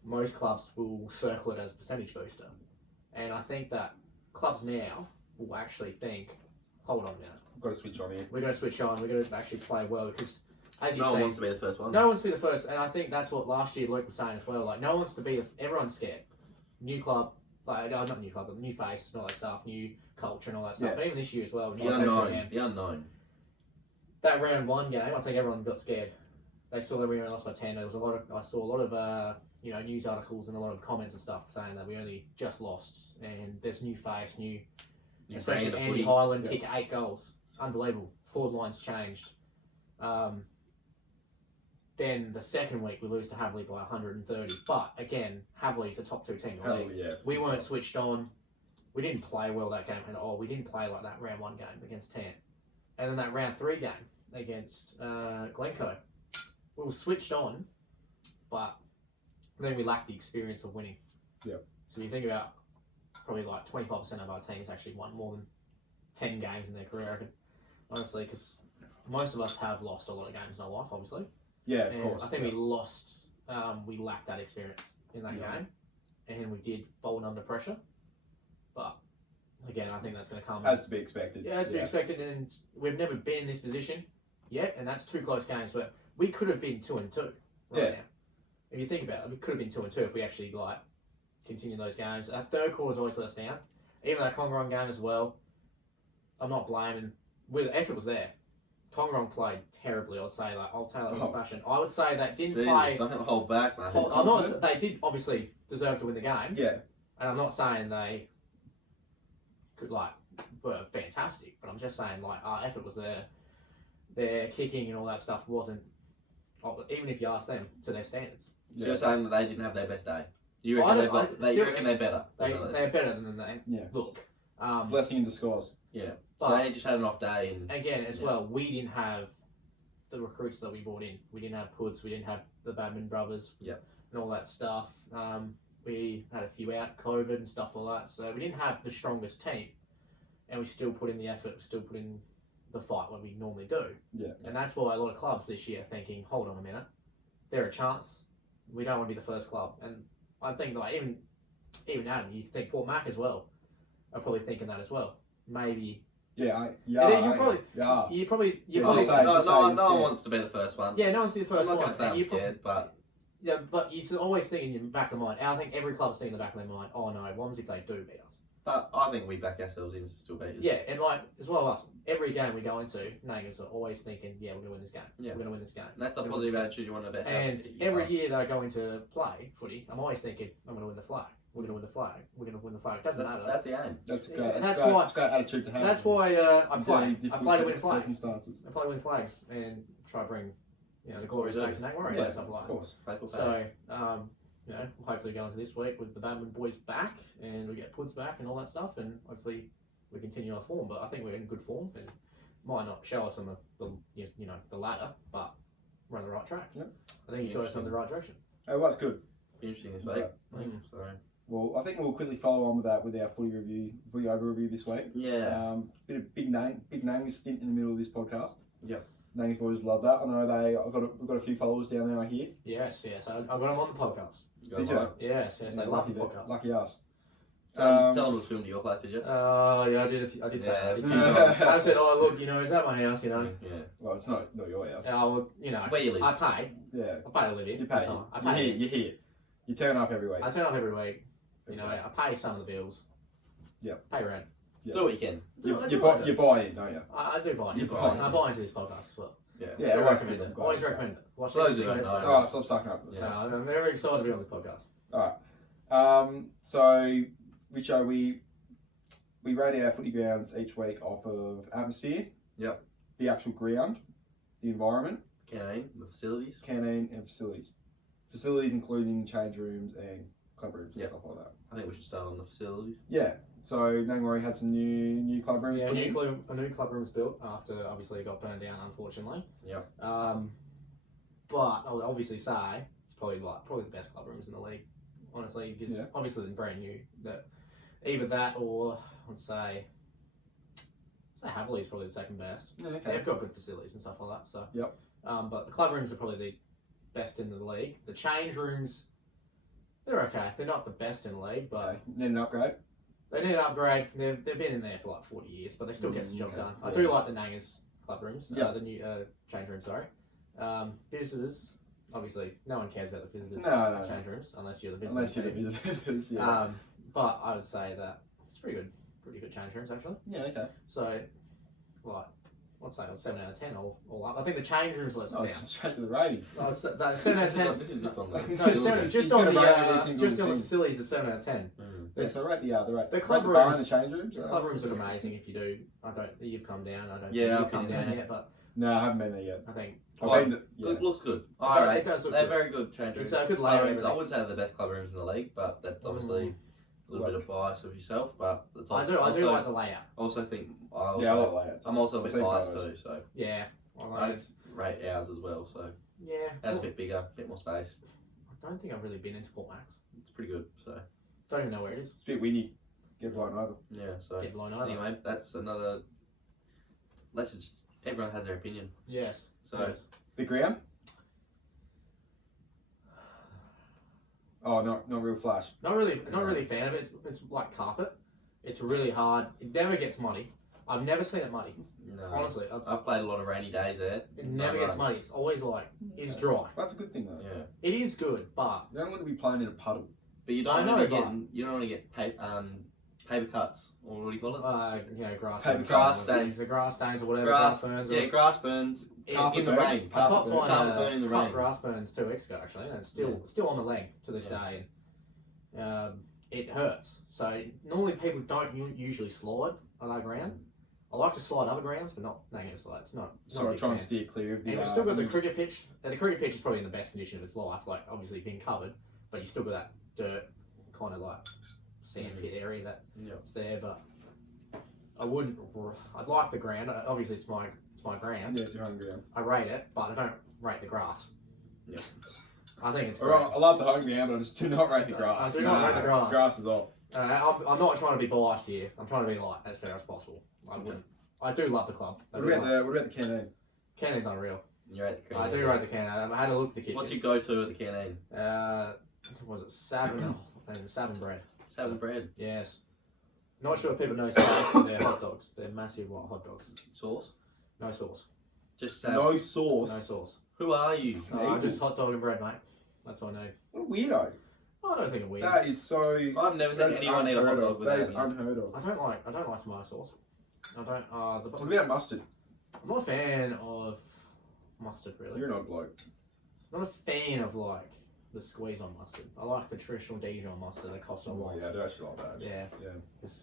most clubs will circle it as a percentage booster. And I think that clubs now will actually think, hold on a minute, Got to switch on here. we're going to switch on, we're going to actually play well because, as you No one say, wants to be the first one. no one wants to be the first. And I think that's what last year Luke was saying as well. Like, no one wants to be, everyone's scared. New club, not new club, but new face and all that stuff, new culture and all that stuff. Yeah. But even this year as well, The unknown. The unknown. that round one game, I think everyone got scared. They saw that we only lost by 10. There was I saw a lot of news articles and a lot of comments and stuff saying that we only just lost. And there's new face, especially Ukraine, Andy Footy. Highland kick 8 goals. Unbelievable. Forward line's changed. Then the second week we lose to Haverley by 130. But again, Haverley's a top 2 team in the league. Yeah. We weren't switched on. We didn't play well that game at all. We didn't play like that round 1 game against Tant. And then that round 3 game against Glencoe, we were switched on, but then we lacked the experience of winning. Yeah. So you think about probably like 25% of our teams actually won more than 10 games in their career, I reckon. Honestly, because most of us have lost a lot of games in our life, obviously. Yeah, of And course. I think we lost, we lacked that experience in that game, and we did fold under pressure. But again, I think that's going to come. As to be expected. Yeah, as to be expected, and we've never been in this position yet, and that's 2 close games. But we could have been 2-2 right now. If you think about it, we could have been 2-2 if we actually continue those games. Our third quarter's always let us down. Even that Congarong game as well. I'm not blaming. The effort was there. Congarong played terribly. I'll say that with passion. I would say that didn't play. Don't hold back, man. I'm not. They did obviously deserve to win the game. Yeah. And I'm not saying they could were fantastic, but I'm just saying our effort was there. Their kicking and all that stuff wasn't, even if you ask them, to their standards. So you're saying that they didn't have their best day? You Well, reckon, still- they're better? They're better than they look. Blessing in disguise. Yeah. So But- they just had an off day. And Again, as well, we didn't have the recruits that we brought in. We didn't have Puds, we didn't have the Badman brothers, and all that stuff. We had a few out, COVID and stuff like that. So we didn't have the strongest team, and we still put in the effort, we still put in the fight what we normally do. Yeah. And that's why a lot of clubs this year are thinking, hold on a minute, they're a chance. We don't want to be the first club. And I think even Adam, you think Port Mac as well are probably thinking that as well. Maybe. Yeah. You probably. Just say- no just say one you're scared. wants to be the first one. Yeah, no one's the I'm first not one. going to say I'm You probably- scared, but Yeah, but you always think in the back of the mind, and I think every club's thinking in the back of their mind, oh no, what if they do beat us? I think we back ourselves in to still beat us. Yeah, and as well as us, every game we go into, Nagans are always thinking, yeah, we're going to win this game. Yeah. We're going to win this game. And that's the We're positive gonna attitude you want to bet. And every year that I go into play footy, I'm always thinking, I'm going to win the flag. We're going to win the flag. We're going to win the flag. It doesn't matter. That's the aim. That's And great. that's great. why- It's great attitude to have. That's why I play. I Different play to win flags. circumstances. I play to win flags and try to bring the glories back to Nagwarry and stuff like Of that. course. Faithful So, fans. hopefully go into this week with the Badman boys back and we get Puds back and all that stuff, and hopefully we continue our form. But I think we're in good form and might not show us on the ladder, but we're on the right track. Yep. I think you showed us on the right direction. Oh, well, that's good. Be interesting this week. Sorry. Well, I think we'll quickly follow on with that with our footy over review this week. Yeah. Bit of big name stint in the middle of this podcast. Yep. Nangs boys love that. I know we've got a few followers down there, I hear. Yes. I got them on the podcast. Did you? Yes. They love the podcast. Lucky us. Tell them it was filmed at your place, did you? Yeah, I did say that. Yeah. I said, oh, look, is that my house, Yeah. Well, it's not your house. Well, Where you live? I pay. Yeah. I pay Olivia. You That's pay. all. I pay. You're here. You turn up every week. I turn up every week. I pay some of the bills. Yep. Pay rent. Yeah. Do what you can. You buy in, don't you? I do buy You it. buy it. I buy into this podcast as well. Yeah, I always recommend good. it. Always recommend it. Watch For those it. who don't know. Alright, stop sucking up. Yeah. I'm very excited to be on this podcast. Alright. So, Richo, we rate our footy grounds each week off of atmosphere. Yep. The actual ground, the environment, Canteen, the facilities. canteen, and facilities. Facilities including change rooms and club rooms and Yep. stuff like that. I think we should start on the facilities. Yeah. So Nangwarry had some new club rooms. Yeah, put a in. new club room was built after obviously it got burned down, unfortunately. Yep. But I'll obviously say it's probably the best club rooms in the league, honestly, because obviously they're brand new. That either that or let's say Haverley is probably the second best. Yeah, okay. They've got good facilities and stuff like that. So Yep. But the club rooms are probably the best in the league. The change rooms, they're okay. They're not the best in the league, but Okay. Need an upgrade. they need an upgrade. They've been in there for like 40 years, but they still get the job Okay. done. I Yeah. do like the Nangers club rooms, Yeah. the new change rooms, sorry. Visitors, obviously, no one cares about the visitors No. change rooms unless you're the visitors. Unless you're the team. visitors. Yeah. But I would say that it's pretty good change rooms actually. Yeah. Okay. So, like, let's say it was 7 out of 10 all up. I think the change rooms lets it Oh, down. just straight to the rating. That 7 out of 10. This is just on the. No, facilities. just He's on gonna the rate every single just on the thing. facilities, the 7 out of 10. Yeah. So rate the rate. The club rate the bar rooms- and the change rooms. The club rooms look amazing if you do. You've come down. I don't Yeah, think I've you've come been down there. yet, but No, I haven't been there yet. I think I've been to- Good, looks good. It Alright, does look they're good. very good change rooms. It's a good Club layout. rooms, I everything. wouldn't say they're the best club rooms in the league, but that's obviously a little bit of bias of yourself. But it's I also, do like the layout. Also think Yeah, I like layouts. I'm also a I've bit seen biased photos. too, so Yeah, I I like it. rate ours as well. So Yeah, ours a bit bigger, a bit more space. I don't think I've really been into Port Max. It's pretty good. So Don't even know where it is. It's a bit windy. Get blown over. yeah. So Get blown over. anyway, that's another. Let's just. Everyone has their opinion. Yes. So yes. The ground? Oh, not real flash. Not really a fan of it. It's like carpet. It's really hard. It never gets muddy. I've never seen it muddy. no, Honestly, I've played a lot of rainy days there. it never gets muddy. It's always like it's dry. That's a good thing though. Yeah, It is good, but You don't want to be playing in a puddle. but you I don't know, want to but- get you don't want to get paper cuts or what do you call it? grass Paper burns, grass stains. the grass stains or whatever. Grass, burns. yeah, grass burns It- in the burn. rain. I copped burn. one Carpet burn in the rain. grass burns 2 weeks ago actually, and it's still on the leg to this day. And it hurts. So normally people don't usually slide on our ground. I like to slide other grounds, but not Nangers. Like it's not. So I a big try and fan. steer clear of the. And we've still got the cricket pitch. And the cricket pitch is probably in the best condition of its life. Like obviously being covered, but you still got that dirt kind of like sand pit area that's there. But I wouldn't. I'd like the ground. Obviously, it's my ground. Yeah, it's your home ground. I rate it, but I don't rate the grass. Yeah. I think it's. Alright, I love the home ground, but I just do not rate the I grass. do not rate the grass. Grass is off. I'm not trying to be biased here. I'm trying to be like as fair as possible. I wouldn't. I do love the club. What about the canteen? Canteen's unreal. You're at the I do rate the canteen. I had a look at the kitchen. What's your go-to at the canteen? Was it salmon and salmon bread? Salmon bread, Yes. Not sure if people know steaks, but they're hot dogs. They're massive white hot dogs. sauce. No sauce. Just No sauce. No sauce. Who are you? Just hot dog and bread, mate. That's all I need. What a weirdo. I don't think I'm weird. That is so. I've never seen That's anyone eat a hot unheard dog of. without That is any. unheard of. I don't like tomato sauce. I don't. What about mustard? I'm not a fan of mustard really. You're not a bloke. Not a fan of like the squeeze on mustard. I like the traditional Dijon mustard that costs a lot. Yeah, I do actually like that. Actually. Yeah.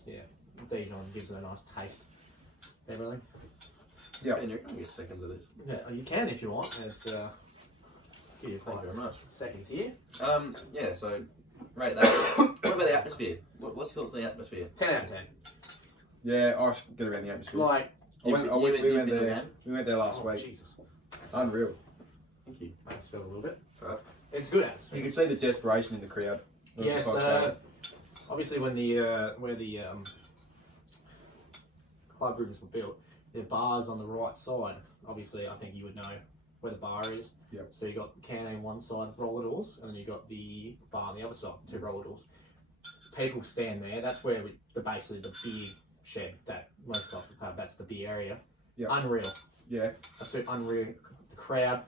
Yeah. Dijon gives it a nice taste. Everything. Yeah. Man, you're gonna get seconds of this. Yeah, you can if you want. It's give you Thank you very much. seconds here. Yeah. So, rate that. What about the atmosphere? What's your thoughts on the atmosphere? 10 out of 10. Yeah, I should get around the atmosphere. Like, we went been there. again? We went there last oh, week. Jesus. It's unreal. Thank you. I just felt a little bit. Right. It's good You atmosphere. can see the desperation in the crowd. It was Yes, just like obviously when the where the club rooms were built, There are bars on the right side. Obviously, I think you would know where the bar is. Yep. So you got the canteen one side, roller doors, and then you got the bar on the other side, 2 roller doors. People stand there. That's where basically the beer shed that most clubs have. That's the beer area. Yep. Unreal. Yeah. Absolutely unreal. The crowd,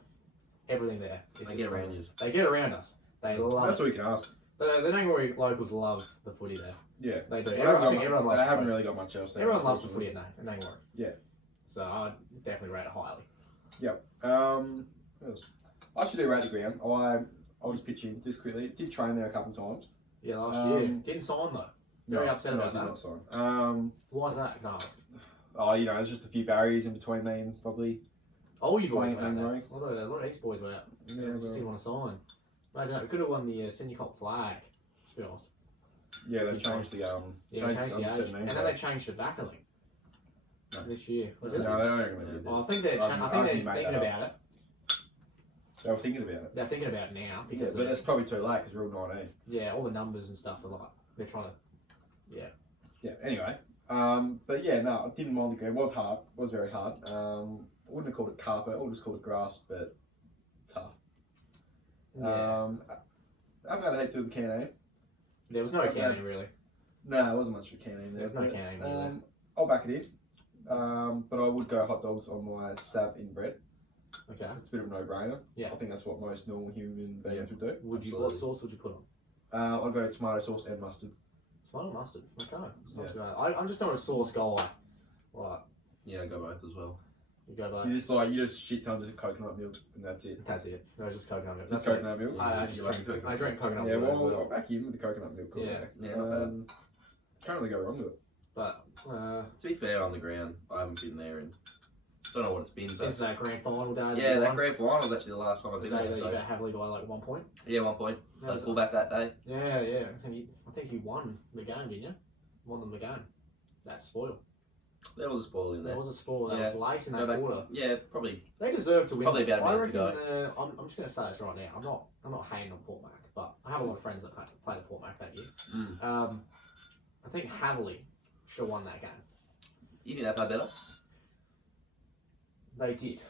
everything there. They get around you. They get around us. They love That's it. all you can ask. The Nangori locals love the footy there. Yeah. They do. They Everyone loves haven't footy. really got much else there. Everyone loves the footy at Nangori. Yeah. So I'd definitely rate it highly. Yep. What else? I actually do rate the ground. I'll just pitch in just quickly. Did train there a couple of times. Yeah, last year. Didn't sign though. Very upset about did that. not sign. Why is that, guys? There's just a few barriers in between me and probably. Oh, you boys Playing were out at there. A lot of ex-boys were out. Yeah, Just didn't want to sign. Imagine that. We could have won the senior comp flag, to be honest. Yeah, they changed the Yeah, they changed the under age. 17, And then they changed it back, I think. No. This year. Was No, it? they don't really do. Well, I think they're, I I think reckon they're you made thinking that about it. They were thinking about it. They're thinking about it now Yeah, because but that's probably too late because we're all 19. yeah, all the numbers and stuff are like they're trying to. Yeah. Anyway, but yeah, no, I didn't mind the ground. It was hard. It was very hard. I wouldn't have called it carpet. I would have just called it grass, but tough. Yeah. I'm going to head through the canteen. There was no canning really. No, there wasn't much of a canteen there. There was no canning really. I'll back it in. But I would go hot dogs on my sav in bread. Okay. It's a bit of a no-brainer. Yeah. I think that's what most normal human beings would do. Would you? Absolutely. What sauce would you put on? I'd go tomato sauce and mustard. Tomato mustard. Okay. It's not Yeah. too bad. I'm just not a sauce guy. Like Yeah, go both as well. you go back. You just shit tons of coconut milk and that's it. That's it. No, just coconut milk. Just That's it. coconut milk. I You just like drink. coconut I drink coconut Yeah, milk as well, well. I'll back in with the coconut milk. Yeah. Yeah, not bad. Can't really go wrong with it. But To be fair, on the ground, I haven't been there and don't know what it's been. since So. that grand final day, Yeah, that grand final was actually the last time I've the been day there. that you So got heavily by like 1 point. yeah, 1 point. Yeah, Played fullback that day. Yeah, yeah. And I think you won the game, didn't you? Won them the game. That spoil. There was a spoil in there. There was a spoil. That Yeah. was late in Go that back- quarter. Yeah, probably. They deserve to win. Probably about a I minute reckon. to I'm just going to say this right now. I'm not hating on Port Mac, but I have a lot of friends that played at Port Mac that year. I think Haverley should have won that game. You think they played better? They did.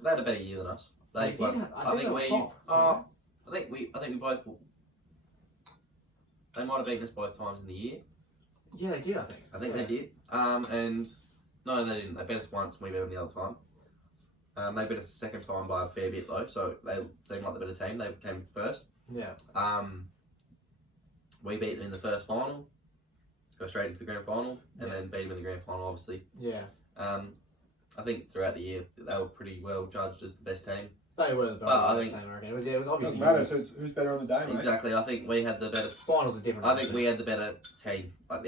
They had a better year than us. They did. won. I think they were we. top. I think we both. They might have beaten us both times in the year. Yeah, they did. I think. I think they did. And no, they didn't. They beat us once, and we beat them the other time. They beat us the second time by a fair bit though, so they seemed like the better team. They came first. Yeah. We beat them in the first final, go straight into the grand final, and then beat them in the grand final, obviously. Yeah. I think throughout the year they were pretty well judged as the best team. They were the But I best think- team. I reckon. It was obviously. Doesn't matter. So who's better on the day, mate? Exactly. I think we had the better. Finals is different. I think we had the better team. Like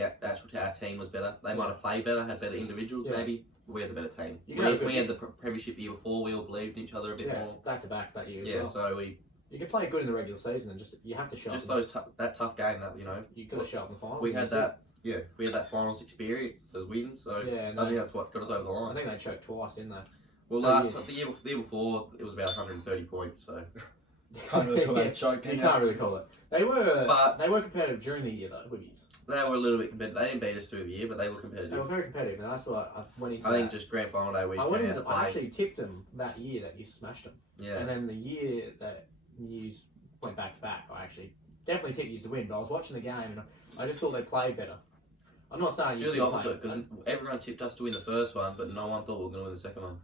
our team was better. They might have played better, had better individuals Yeah. maybe. We had the better team. You can have a good We had the premiership the year before. We all believed in each other a bit more. back to back that year. Yeah. As well. So we You can play good in the regular season, and you have to show just up. those that tough game that You got to show up in the finals. we and had that's that. Yeah, we had that finals experience, those wins. So it. Yeah. I think that's what got us over the I line. think they choked twice, didn't they? Well, Yes. the year before, it was about 130 points. So Can't really call that Yeah, a choke. You can't really call it. They were But- they were competitive during the year though, Hoodies. they were a little bit competitive. They didn't beat us through the year, but they were They were competitive. very competitive, and that's what I went into. I think that. just grand final day we I just went came into. out to I play. actually tipped them that year that you smashed them, Yeah. and then the year that you went back to back, I actually definitely tipped you to win. But I was watching the game, and I just thought they played better. I'm not saying It's you really still opposite played, because everyone tipped us to win the first one, but no one thought we were going to win the second one.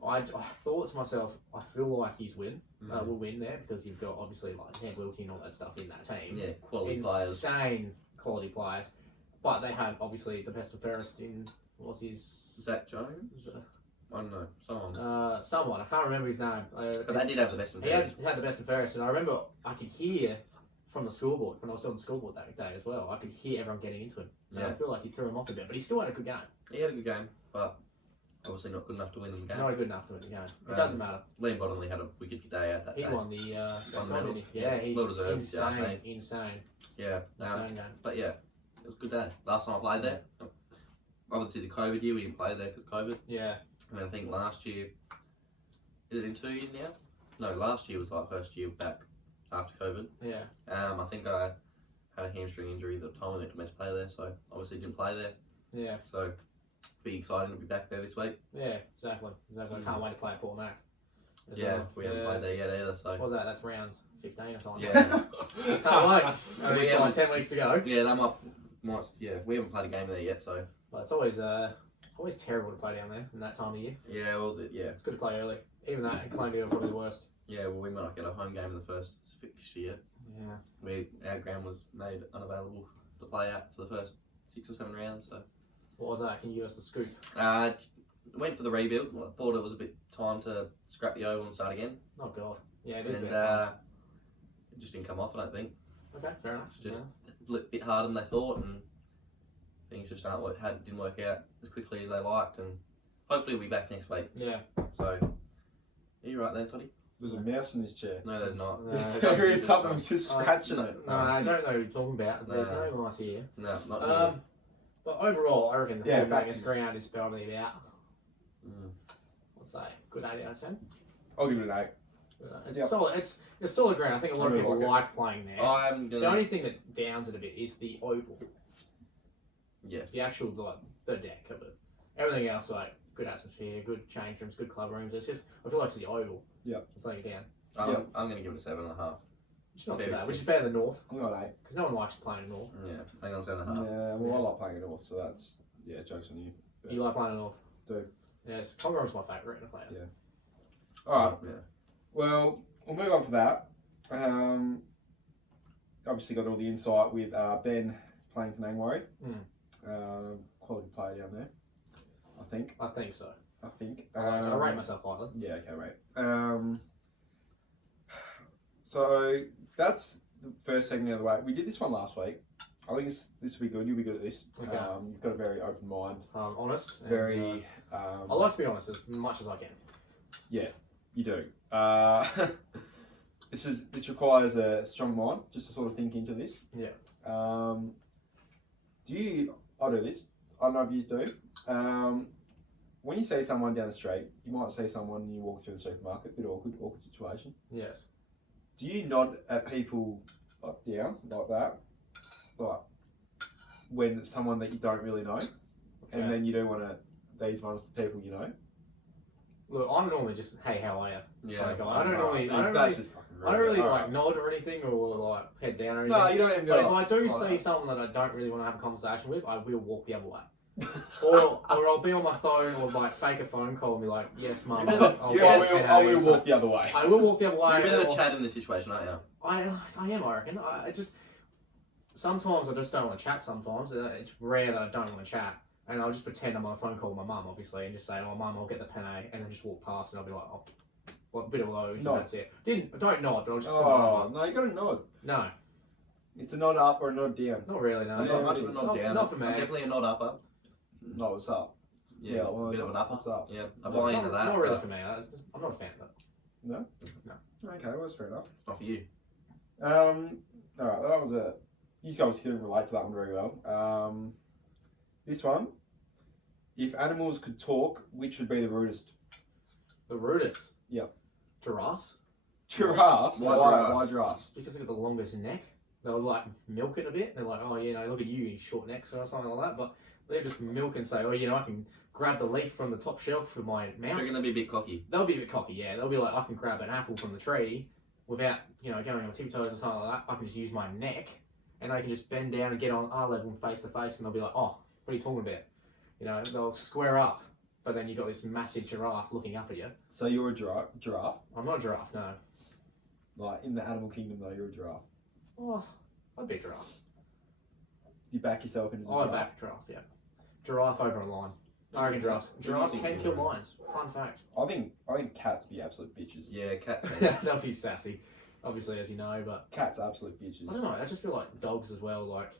I thought to myself, I feel like he's will Mm. win there because you've got obviously like Hank Wilkie and all that stuff in that team. Yeah, quality players. Insane quality players, but they had obviously the best and fairest in what's his Zach Jones? I don't know, someone. someone I can't remember his name. But they did have the best in He players. had the best and fairest, and I remember I could hear from the scoreboard when I was on the scoreboard that day as well. I could hear everyone getting into him. And I Yeah. feel like he threw him off a bit, but he still had a good game. He had a good game, but obviously not good enough to win the game. Not good enough to win the game. It doesn't matter. Liam Bottomley had a wicked day out that He day. won the best Won the one, medal. didn't he? Yeah, he Well deserved. insane, Yeah, insane Yeah. game. But yeah, it was a good day. Last time I played there. Obviously the COVID year, we didn't play there because COVID. Yeah, And I think last year, is it in 2 years now? No, last year was like first year back after COVID. yeah. I think I had a hamstring injury the time I went to meant to play there, so obviously didn't play there. Yeah, So Be exciting to be back there this week. Yeah, exactly. Can't wait to play at Port Mac. We haven't played there yet either. So what was that? That's round 15 or something. yeah, Can't wait. Only Yeah. like 10 weeks to go. yeah, that might. We haven't played a game there yet, so But it's always terrible to play down there in that time of year. yeah, It's good to play early. Even that in Columbia are probably the worst. yeah. Well, we might not get a home game in the first fixture year. Yeah. Our ground was made unavailable to play at for the first 6 or 7 rounds. So What was that? Can you give us the scoop? went for the rebuild. I thought it was a bit time to scrap the oval and start again. Oh god. Yeah, it is. And about it just didn't come off. I don't think. time. Okay, fair enough. It's just a bit harder than they thought, and things just didn't work out as quickly as they liked. And hopefully we'll be back next week. Yeah. So, are you right there, Toddy? There's a mouse in this chair. No, there's not. No, There is something just scratching it. No, I don't know what you're talking about. There's no mice here. No, not really. But overall, I reckon the Yeah, whole back Vegas to- ground is probably about, Mm. let's say, good 8 out of 10. I'll give it an 8. It's Yep. solid. It's solid ground. I think a lot of I people really like playing there. I'm The gonna. only thing that downs it a bit is the oval, Yeah. the actual the deck of it. Everything else, like good atmosphere, good change rooms, good club rooms. It's just I feel like it's the oval. Yep. It's like down. I'm gonna give it a 7.5. It's not Maybe too bad, it's which is better than North I'm going 8. because no one likes playing in North. Yeah, hang on, 7.5. Yeah, well, I like playing it all, so that's, yeah, joke's on you. But- You like playing in North? Do. Yes, Conroe's my favourite to play. Yeah. Alright, Yeah. well, we'll move on for that. Obviously got all the insight with Ben playing for Nangwarry. Quality player down there, I think. I think so. I think. I rate myself highly. Yeah, okay, right. So that's the first segment out of the way. We did this one last week. I think this will be good. You'll be good at this. Okay. You've got a very open mind. Honest. and, Very. I like to be honest as much as I can. You do. This requires a strong mind just to sort of think into this. Yeah. I do this. I don't know if you do. When you see someone down the street, you might see someone and you walk through the supermarket, bit awkward situation. Yes. Do you nod at people like down like that, like when it's someone that you don't really know, and Okay. then you don't want to these ones the people you know? Look, I'm normally just, hey, how are you? Yeah. Like, I don't really, That's just fucking rude. I don't really Alright. like nod or anything or like head down or anything. No, you don't even. But go if I do like see that. someone that I don't really want to have a conversation with, I will walk the other way. or I'll be on my phone or like fake a phone call and be like, yes, mum. Yeah, I will walk the other way. I will walk the other way. You're a bit of or- a Chad in this situation, aren't you? I am, I reckon. I just sometimes I just don't want to chat. Sometimes it's rare that I don't want to chat, and I'll just pretend I'm on a phone call with my mum, obviously, and just say, "Oh, mum, I'll get the penne," and then just walk past, and I'll be like, "Oh, well, a bit of lows, and Nod. that's it." Don't nod, but I'll just Oh no, you got to nod. no, It's a nod up or a nod down. not really. No, I'm Yeah, not much of a it's nod down. Not for I'm me. definitely a nod upper. No, what's up? Yeah, well, a bit of an upper. What's up? Yeah, I Not- buy into that. Not really but for me. I'm not a fan of that. Okay, well, that's fair enough. It's not for you. All right, that was a. You guys didn't relate to that one very well. This one, if animals could talk, which would be the rudest? The rudest. Yep. Giraffes, Giraffes. Why Why giraffe? giraffes? because they got the longest neck. They'll like milk it a bit. They're like, oh, look at you, you short necks or something like that. But they just milk and say, oh, I can grab the leaf from the top shelf with my So mouth. you're gonna be a bit cocky. They'll be a bit cocky, yeah. They'll be like, I can grab an apple from the tree without, going on tiptoes or something like that. I can just use my neck, and they can just bend down and get on eye level face to face, and they'll be like, oh, what are you talking about? They'll square up, but then you've got this massive giraffe looking up at you. So you're a giraffe. I'm not a giraffe, no. Like in the animal kingdom, though, you're a giraffe. Oh, I'd be a giraffe. You back yourself into a I'd giraffe. back a giraffe, yeah. Giraffe over a lion. I reckon giraffes. Giraffes think can you kill would? lions. Fun fact. I think cats be absolute bitches. Yeah, cats. They'll be sassy, obviously, as you know, but Cats absolute I bitches. don't know. I just feel like dogs as well. Like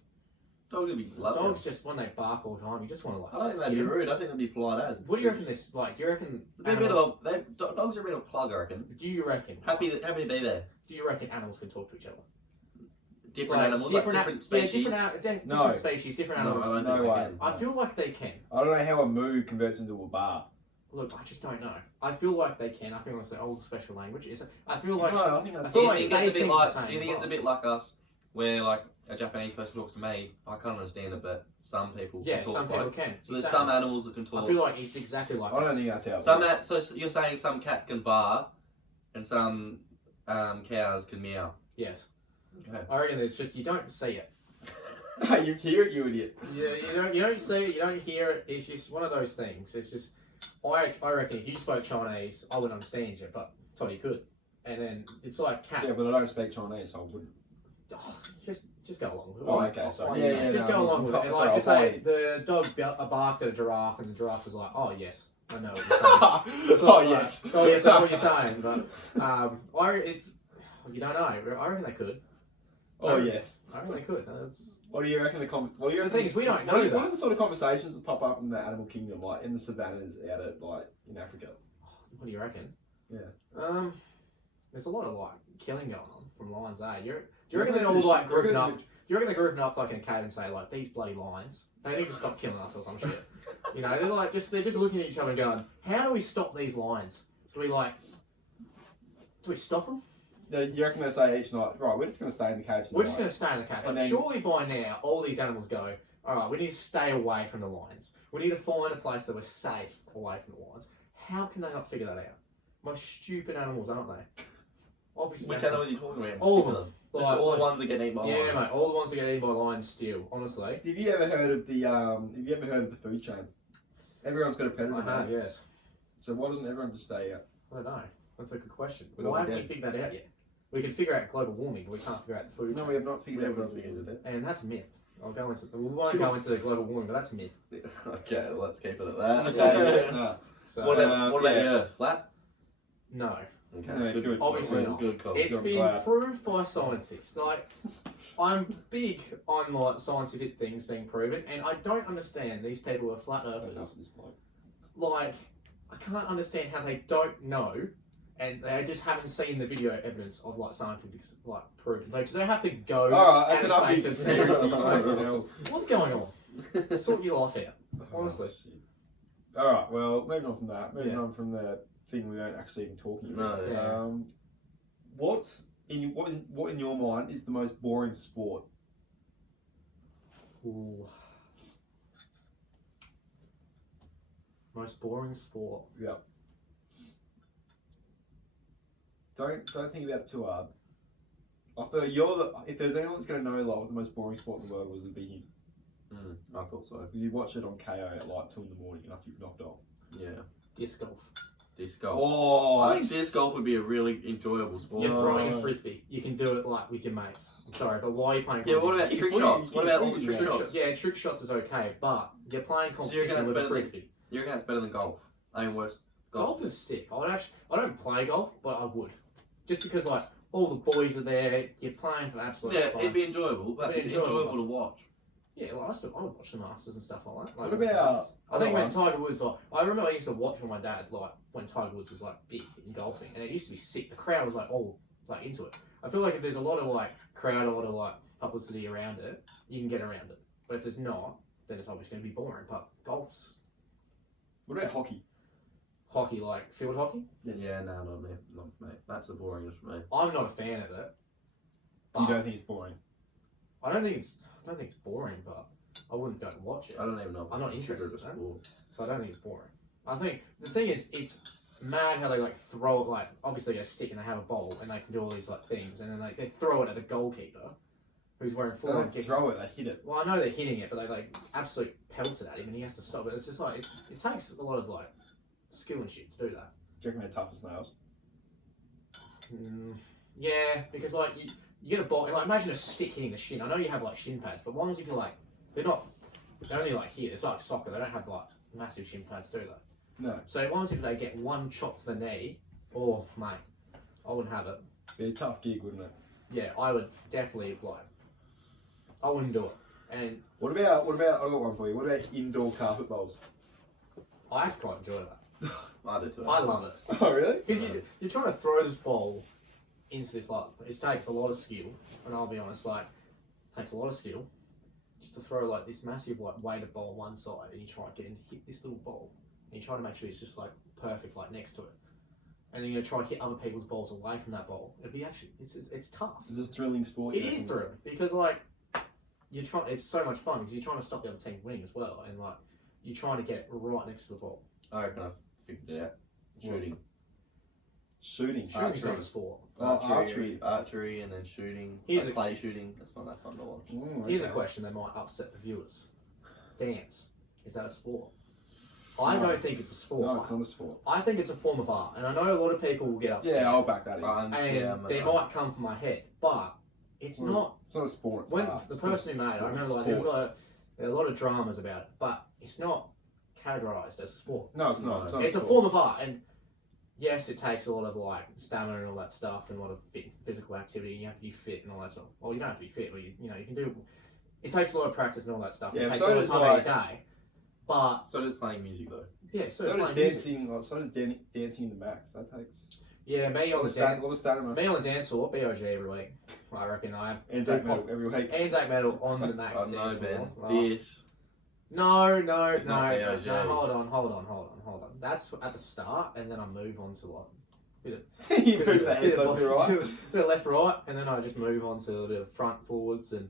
Dogs would be lovely. dogs, just when they bark all the time, you just want to like. I don't think they'd be rude. I think they'd be polite as. What do you reckon this? Like, do you reckon? They'd be a bit of dogs are a bit of a plug, I reckon. Do you reckon? Happy to be there. Do you reckon animals can talk to each other? Different animals, different species. Yeah, different No. species, different No, I animals. don't No think they way. can. I feel like they can. I don't know how a moo converts into a bar. Look, I just don't know. I feel like they can. I feel like it's the old special language. I feel like No, I think that's. I Do feel you like think they it's a bit think like? the same Do you think it's a as bit us. like us where like a Japanese person talks to me, I can't understand it, but some people Yeah, can talk. some people like, can. so there's some animals that can talk. I feel like it's exactly like I don't us. think that's how it Some works. so you're saying some cats can bark, and some cows can meow. Yes. Okay. I reckon it's just you don't see it. You hear it, you idiot. Yeah, you don't see it, you don't hear it. It's just one of those things. It's just I reckon if you spoke Chinese, I wouldn't understand you, but Toddy could. And then it's like cat. Yeah, but I don't speak Chinese, so I wouldn't. Oh, just go along with it. Oh, Like, okay, sorry. like, Yeah, yeah, just no, go along with it. And sorry, like, just I'll say the dog barked at a giraffe, and the giraffe was like, "Oh yes, I know what you're saying." Oh, yes. Oh yes, I know what you're saying. But it's you don't know. I reckon they could. Oh, yes. I reckon they could. That's What do you reckon what do you The reckon thing is, we don't know what that. are the sort of conversations that pop up in the animal kingdom, like in the savannas out at, like, in Africa? what do you reckon? Yeah. There's a lot of like killing going on from lions. Do you reckon they're all like grouping up? Do you reckon they're grouping up like in a cave and say like these bloody lions? They need to stop killing us or some shit. You know, they're just looking at each other and going, how do we stop these lions? Do we stop them? You reckon they say each night, right, we're just going to stay in the caves We're just going to stay in the cave. And Like, then- surely by now all these animals go, all right, we need to stay away from the lions. We need to find a place that we're safe away from the lions. How can they not figure that out? Most stupid animals, aren't they? Obviously. Which animals are you talking about? All of them. Just Like, all the ones that get eaten by Yeah, lions. mate. All the ones that get eaten by lions still. Honestly. Have you ever heard of the food chain? Everyone's got a predator. I have, right? yes. So why doesn't everyone just stay out? I don't know. That's a good question. We don't Why haven't we get- figured that out yet? We can figure out global warming, but we can't figure out the food No, chain. we have not figured out We what haven't figured it. And that's a myth. We won't go into the global warming, but that's a myth. Okay, let's keep it at that. No. So, What about yeah. the Earth? Flat? no. Okay. No, good. Obviously Good, not. good call. It's I'm been glad. proved by scientists. Like, I'm big on like scientific things being proven, and I don't understand these people who are flat Enough earthers. of this bloke. Like, I can't understand how they don't know, and they just haven't seen the video evidence of like scientific like proven. Like, do they have to go? Alright, that's outer enough. space to seriously? Fucking hell. What's going on? Sort your life out. Honestly. Alright, well, moving on from that. Moving Yeah. on from the thing we weren't actually even talking No, about. yeah. What in your mind is the most boring sport? Ooh. Most boring sport. Yeah. Don't think about it too hard. I feel if there's anyone that's going to know like what the most boring sport in the world was, it'd be him. I thought so. You watch it on KO at like 2 in the morning after you've knocked off. Yeah. Disc golf. Disc golf. Oh, I think disc golf would be a really enjoyable sport. You're throwing a Oh. frisbee. You can do it like with your mates. I'm sorry, but why are you playing Yeah, what about competition? trick Footy- shots? What about all the footy trick trick shots? Yeah, trick shots is okay, but you're playing So you're competition gonna with a spend the- frisbee. You reckon that's better than golf? I mean, worse. Golf is sick. I don't play golf, but I would. Just because like all the boys are there, you're playing for absolute Yeah, fun. it'd be enjoyable, but It'd be it's enjoyable. enjoyable to watch. Yeah, well, I would watch the Masters and stuff like that. Like, What about I think when other Tiger Woods, like, I remember I used to watch with my dad, like, when Tiger Woods was, like, big in golfing, and it used to be sick. The crowd was, like, all, like, into it. I feel like if there's a lot of, like, crowd, a lot of, like, publicity around it, you can get around it. But if there's not, then it's obviously going to be boring. But golf's What about hockey? hockey, like, field hockey. Yeah, no, not me. Not for me. That's the boringest for me. I'm not a fan of it. You But don't think it's boring? I don't think it's boring, but I wouldn't go and watch it. I don't even know. if I'm not it's considered interested a in that. sport. So I don't think it's boring. I think the thing is, it's mad how they like throw it. Like obviously they stick and they have a bowl and they can do all these like things, and then like they throw it at a goalkeeper who's wearing They full don't on kit. throw it, they hit it. Well, I know they're hitting it, but they like absolutely pelts it at him, and he has to stop it. It's just like it takes a lot of like skill and shit to do that. Do you reckon they're tough as nails? Yeah, because like you get a ball, like imagine a stick hitting the shin. I know you have like shin pads, but ones if you like, they're only like here. It's like soccer. They don't have like massive shin pads, do they? No. So ones if they get one chop to the knee, oh mate, I wouldn't have it. Be a tough gig, wouldn't it? Yeah, I would definitely like. I wouldn't do it, and What about I got one for you. What about indoor carpet bowls? I quite enjoy that. I do too. I love it. Oh really? Because you're trying to throw this ball into this, like, it takes a lot of skill, and I'll be honest, like, it takes a lot of skill just to throw, like, this massive, like, weighted ball one side, and you try to get him to hit this little ball, and you try to make sure it's just, like, perfect, like, next to it. and then you're gonna try to hit other people's balls away from that ball. It'd be actually it's tough. It's a thrilling sport. It is thrilling because like it's so much fun because you're trying to stop the other team winning as well, and like you're trying to get right next to the ball. I reckon I've figured it out. Shooting. Shooting. Shooting's not a sport. Archery, and then shooting. Here's Like clay shooting. That's not that fun to watch. Ooh, Here's a okay. question that might upset the viewers. Dance. Is that a sport? I don't think it's a sport. No, it's not a sport. I think it's a form of art, and I know a lot of people will get upset. Yeah, I'll back that in. And they might come from my head, but it's not. It's not a sport. It's When art. the person who made it, I remember like there were a lot of dramas about it, but it's not categorized as a sport. No, it's not. It's a form of art, and yes, it takes a lot of like stamina and all that stuff, and a lot of physical activity. And you have to be fit and all that stuff. Well, you don't have to be fit, but you can do. It takes a lot of practice and all that stuff. Yeah, it takes so a lot of does, time like- every day. But So does playing music though. yeah, So does playing music. dancing. So does dancing in the max. That takes. Yeah, me on All the the dance. stamina. Me on the dance floor, BOG every week. I reckon I have Anzac medal every week. Anzac medal on the max Oh no, dance Ben. floor. Right. This. No, It's not BOG. hold on. That's at the start, and then I move on to like You move that head left to right. bit of left right, and then I just move on to a bit of front forwards, and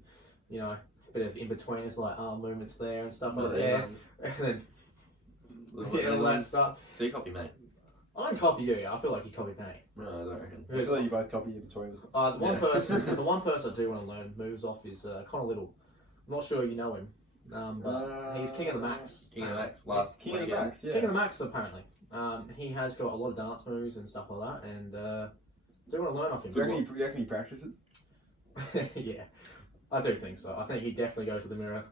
a bit of in betweeners like arm movements there and stuff like that. And then all that stuff. So you copy, mate. I don't copy you. I feel like you copied me. No, I don't reckon. I feel like you both copy in between us. The one Yeah. person, the one person I do want to learn moves off is Connor Little. I'm not sure you know him, but he's king of the max. King of the Max last King of the weekend. Max, yeah. King of the Max, apparently. He has got a lot of dance moves and stuff like that, and do want to learn off him. Do you reckon he practices? Yeah, I do think so. I think he definitely goes to the mirror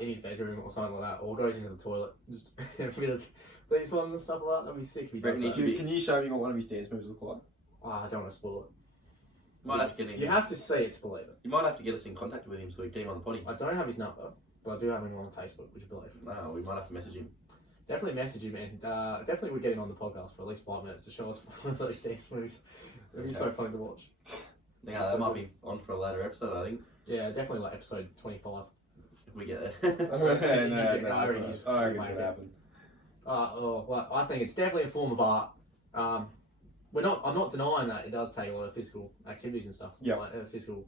in his bedroom or something like that, or goes into the toilet. Just a bit of these ones and stuff like that. That'd be sick if he does Reckon he that. could be- Can you show me what one of his dance moves look like? I don't want to spoil it. Might have to get him. You have to see it to believe it. You might have to get us in contact with him so we get him on the potty. I don't have his number, but I do have him on Facebook, would you believe? No, we might have to message him. Definitely message him, and definitely would get him on the podcast for at least 5 minutes to show us one of those dance moves. It'd be so funny to watch. Yeah, that might be on for a later episode, I think, Yeah, definitely like episode 25. if we get there. No, I reckon he's- I reckon might it's get- gonna happen. Well, I think it's definitely a form of art. I'm not denying that it does take a lot of physical activities and stuff. Yep. Like physical,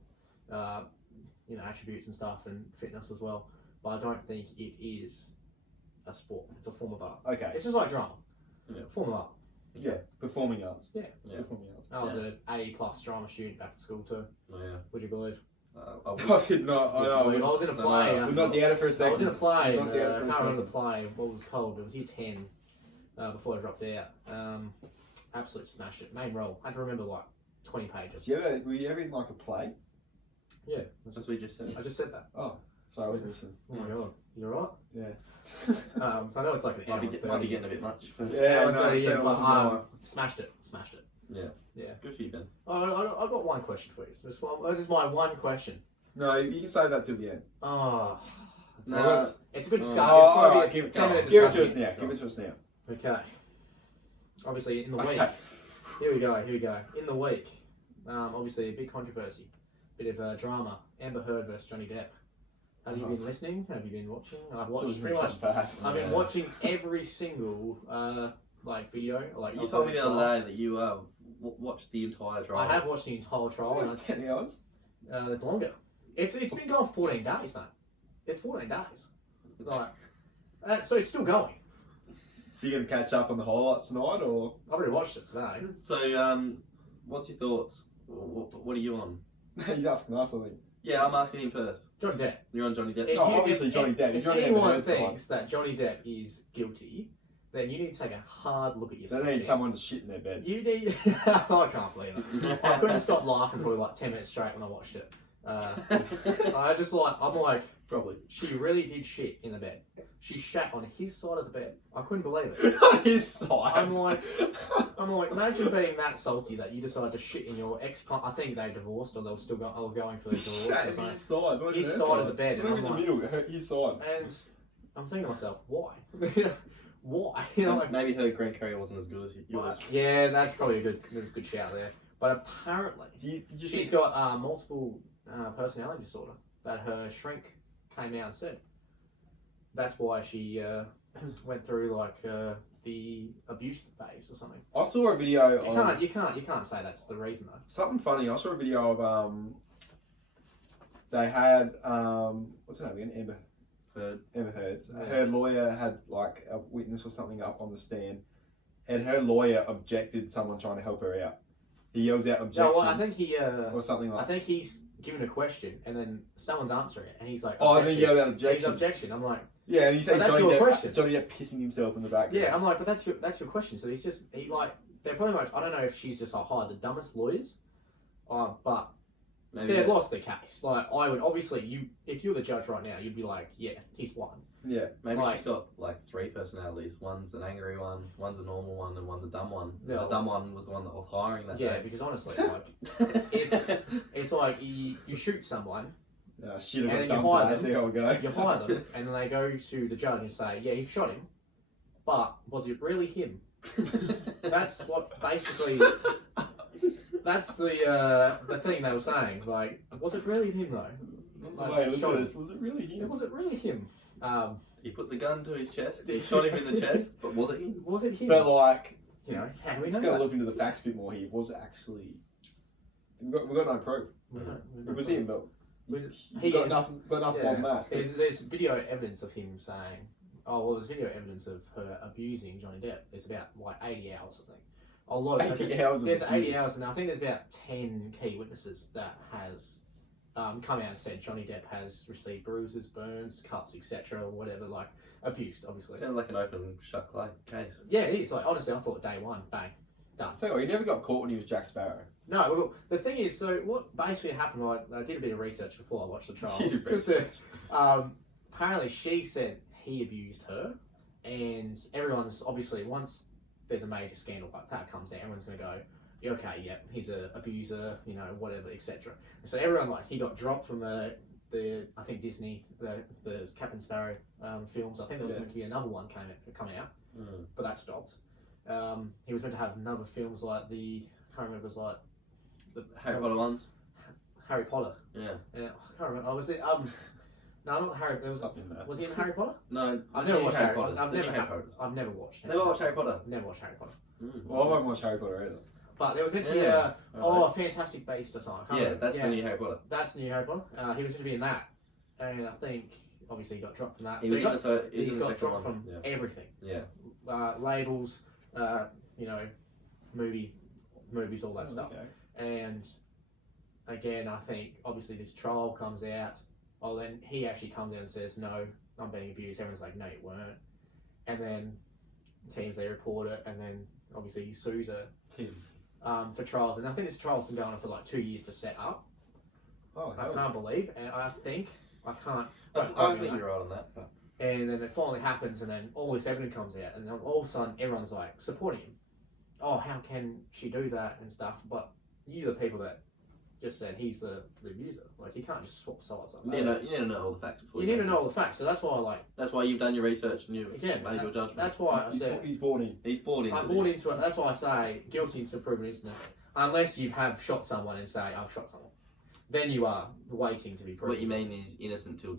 attributes and stuff, and fitness as well. But I don't think it is a sport. It's a form of art. Okay. It's just like drama. Yeah. Form of art. Yeah. Performing arts. Yeah. Yeah. Performing arts. I was an A+ drama student back at school too. Oh, yeah. Would you believe? I would- I did not. Would you believe? I was in a No, play. no, We're not down it for a I second. was in a play. We're not down it I for a can't remember the second. play. What it was called? It was year 10. Before I dropped out. Absolutely smashed it. Main role. I had to remember like 20 pages. Were you ever in like a play? Yeah. That's what we just said. I just said that. Oh, sorry, I wasn't listening. Oh my god. You alright? Yeah. I know it's like an hour. Might be getting a bit much. Yeah, Hour no, 30, fair but enough. smashed it. Good for you, Ben. I got one question for you. This is my one question. No, you can save that till the end. Oh. No. It's a good Oh, start. Oh, It's probably alright, a give it 10-minute to us discussion. now. Give it to us now. Okay. Obviously, in the week. Okay. Here we go. In the week, obviously a big controversy, bit of drama. Amber Heard versus Johnny Depp. Have you been listening? Have you been watching? I've watched pretty much. I've been Yeah. watching every single video. Like You told me the other day that you watched the entire trial. I have watched the entire trial. And 10 hours? it's longer. It's been going 14 days, man. It's 14 days. Like, so it's still going. So you gonna catch up on the highlights tonight, or? I've already watched it today. So, what's your thoughts? What are you on? You're asking us, I think. Yeah, I'm asking him first. Johnny Depp. You're on Johnny Depp. If Oh, you- obviously if- Johnny Depp. If Johnny Depp anyone Heard side. thinks that Johnny Depp is guilty, then you need to take a hard look at They yourself. need someone to shit in their bed. You need. I can't believe it. I couldn't stop laughing for like 10 minutes straight when I watched it. I'm like, Probably. she really did shit in the bed. She shat on his side of the bed. I couldn't believe it. On his side. I'm like, imagine being that salty that you decided to shit in your ex. I think they divorced or they were still going for the divorce. Shat or in something. his side. Not His her side of the bed, Not and even I'm the like- middle. His side. And I'm thinking to myself, why? Why? Like, Maybe her Grand Curry wasn't as good as yours. yeah, that's probably a good shout there. But apparently, Did you she's think- got multiple personality disorder that her shrink came out and said. that's why she went through like the abuse phase or something. I saw a video. You can't say that's the reason though. Something funny. I saw a video of they had what's her name again? Amber Heard's. Yeah. Her lawyer had like a witness or something up on the stand, and her lawyer objected someone trying to help her out. He yells out objection. No, well, I think he or something like. I think he's given a question and then someone's answering it and he's like, Oh, and then he yelled out He's objection. objection. I'm like, Yeah, and you say But that's Johnny your Depp, question. Johnny Depp pissing himself in the background. yeah, I'm like, but that's your question. So he like they're pretty much. I don't know if she's just hired the dumbest lawyers, but Maybe they've lost their case. Like I would obviously if you're the judge right now, you'd be like, yeah, he's won. Yeah. Maybe like- she's got like 3 personalities. One's an angry one, one's a normal one, and one's a dumb one. Yeah. The dumb one was the one that was hiring that Yeah, day. because honestly, like it's like you shoot someone, Shit, And I then got you dumb hire today. See how it go. you hire them, and then they go to the judge and say, yeah, you shot him, but was it really him? That's what basically. That's the thing they were saying. Like, was it really him though? Like, Wait, look shot at him. this. Was it really him? Was it really him? He put the gun to his chest. He shot him in the chest, but was it him? Was it him? But like, you know, how do we we know just got to that? look into the facts a bit more here. Was it actually? We got no proof. It was him, but He- got nothing. Got nothing Yeah. on that. There's video evidence of him saying, oh well, there's video evidence of her abusing Johnny Depp. There's about like 80 hours, I think. A lot of 80 hours of There's 80 abuse. hours, and I think there's about 10 key witnesses that has come out and said Johnny Depp has received bruises, burns, cuts, etc., or whatever, like abused, obviously. Sounds like an open shut case. Yeah, it is. Like honestly, I thought day one, bang, done. Tell you what, he never got caught when he was Jack Sparrow. No, well, the thing is, so what basically happened, I did a bit of research before I watched the trials. You did Just to, apparently she said he abused her, and everyone's, obviously, once there's a major scandal like that comes out, everyone's going to go, yeah, okay, yeah, he's an abuser, you know, whatever, etc. So everyone, like, he got dropped from the I think Disney, the Captain Sparrow films. I think there was meant to be another one coming out, but that stopped. He was meant to have another films like I can't remember, it was like the Harry Potter ones. Harry Potter. Yeah. Yeah, I can't remember. Oh, was it no, not Harry. There was Something like that. Was he in Harry Potter? No, I've the never new watched Harry Harry Potters. Potter. The new Harry Potters. I've never watched. Never watched Harry Potter. Never watched Harry Potter. Well, I won't watch Harry Potter either. But there was meant to be Yeah. a Fantastic Beast or something. I can't Yeah, remember. that's the new Harry Potter. That's the new Harry Potter. He was meant to be in that, and I think obviously he got dropped from that. He So was in the first. He was he in the got second dropped one. from Yeah. everything. Yeah. Labels, you know, movies, all that stuff. Okay. And again, I think obviously this trial comes out. Oh, then he actually comes out and says, "No, I'm being abused." Everyone's like, "No, you weren't." And then teams they report it, and then obviously he sues her for trials. And I think this trial's been going on for like 2 years to set up. Oh, I hell. can't believe, and I think I can't. I think you're right on that. But And then it finally happens, and then all this evidence comes out, and then all of a sudden everyone's like supporting him. Oh, how can she do that and stuff? But you, the people that just said he's the abuser, like you can't just swap sides like you that. need to know all the facts before You need to know all the facts, so that's why I like. That's why you've done your research and you've Again, made your judgment. That's why I said He's born in. He's bought into I this. bought into it. That's why I say guilty until proven innocent, unless you have shot someone and say I've shot someone. Then you are waiting to be proven. What you mean is innocent till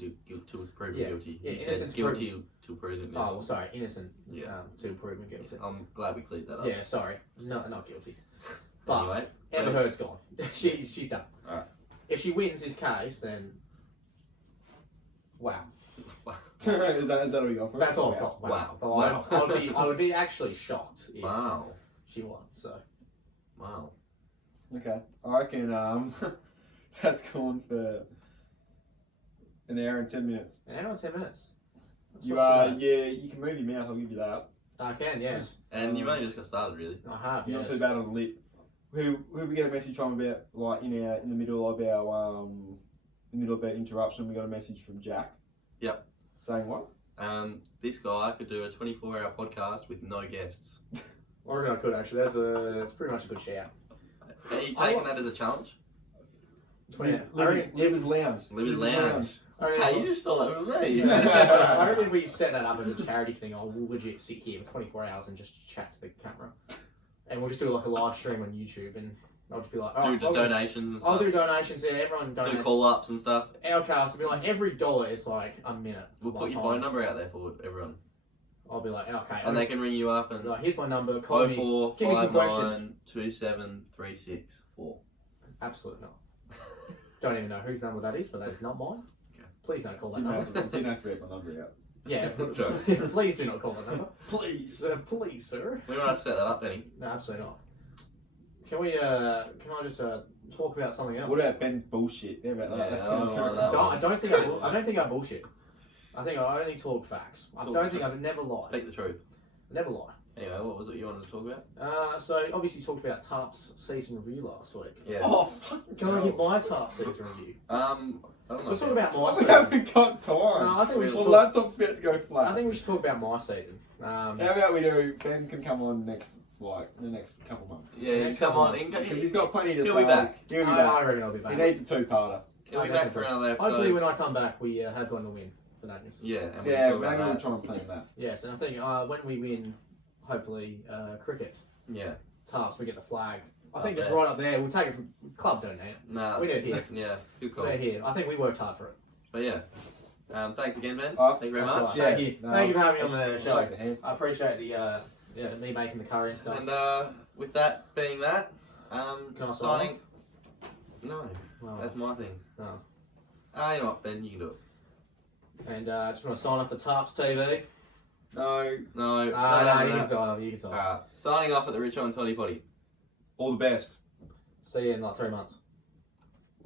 proven Yeah. guilty. Yeah, You innocent said till guilty till proven innocent. Oh, well, sorry, innocent. Yeah. Till proven guilty. I'm glad we cleared that up. Yeah, sorry, no, not guilty. But Anyway, Amber Heard's gone. she's done. Alright. If she wins this case, then wow. is that all you got for us? That's all I've got. Wow. But Wow. I would be actually shocked if Wow. she won. So Wow. Okay. I reckon that's gone for an hour and 10 minutes. an hour and 10 minutes. That's You not too bad. yeah, you can move your mouth, I'll give you that. I can, yes. And you've only just got started, really. I have, You're yes. not too bad on the lip. Who we get a message from about like in the middle of our interruption, we got a message from Jack. Yep. Saying what? This guy could do a 24-hour podcast with no guests. I reckon I could actually. That's pretty much a good shout. Are you taking that as a challenge? Liver's Lounge. Liver's Lounge. Hey, you just stole that from me. I reckon if we set that up as a charity thing, I'll legit sit here for 24 hours and just chat to the camera. And we'll just do like a live stream on YouTube and I'll just be like, Do oh, donations and I'll stuff. do donations. Yeah, everyone donates. Do call-ups and stuff. Our cast will be like every dollar is like a minute. We'll put your phone number out there for everyone. I'll be like, okay. And they can ring you up and... Like, here's my number. Call me. 04 Give me some 59 questions. 27364. Absolutely not. Don't even know whose number that is, but that is not mine. Okay. Please don't call that number. Didn't have to read my number out. Yeah, Sorry. please do not call that number. Please. Please, sir. We don't have to set that up, Benny. No, absolutely not. Can we? Can I just talk about something else? What about Ben's bullshit? Yeah, about that. Yeah, That I sounds don't like terrible. that. I don't think I bullshit. I think I only talk facts. I Talk don't the think truth. I've never lied. Speak the truth. Never lie. Anyway, what was it you wanted to talk about? So obviously you talked about Tarp's season review last week. Yeah. Oh, fucking Can I give my Tarp season review? I don't know. Let's talk about my We season. haven't got time. No, I think we the should talk. laptop's about to go flat. I think we should talk about my season. How about we do? Ben can come on the next couple months. Yeah, Next come on. month. Because he's got plenty to He'll say. be back. He'll be I back. reckon I'll be He back. needs a two-parter. He'll be back for another episode. Hopefully, when I come back, we have gotten a win for that. Yeah, and we Yeah, can talk maybe about we'll that. try and plan that. Yes, and I think when we win, hopefully, cricket, Yeah. Tarps, we get the flag. I Up think just there. right up there. We'll take it from club, don't it? Nah. We do it here. Yeah, good call. We're here. I think we worked hard for it. But yeah. Thanks again, Ben. Oh, Thank you very That's much. right. Yeah. Thank you. No, Thank you for having me on the shake show. the hand. I appreciate the me making the curry and stuff. And with that being that, Can I sign signing. No, Well, that's my thing. no. You know what, Ben, you can do it. And just want to sign off for Tarps TV. No, No, No, no, you no, can sign off. You can sign off. Signing off at the Richo Toddy Poddy. all the best. See you in like 3 months.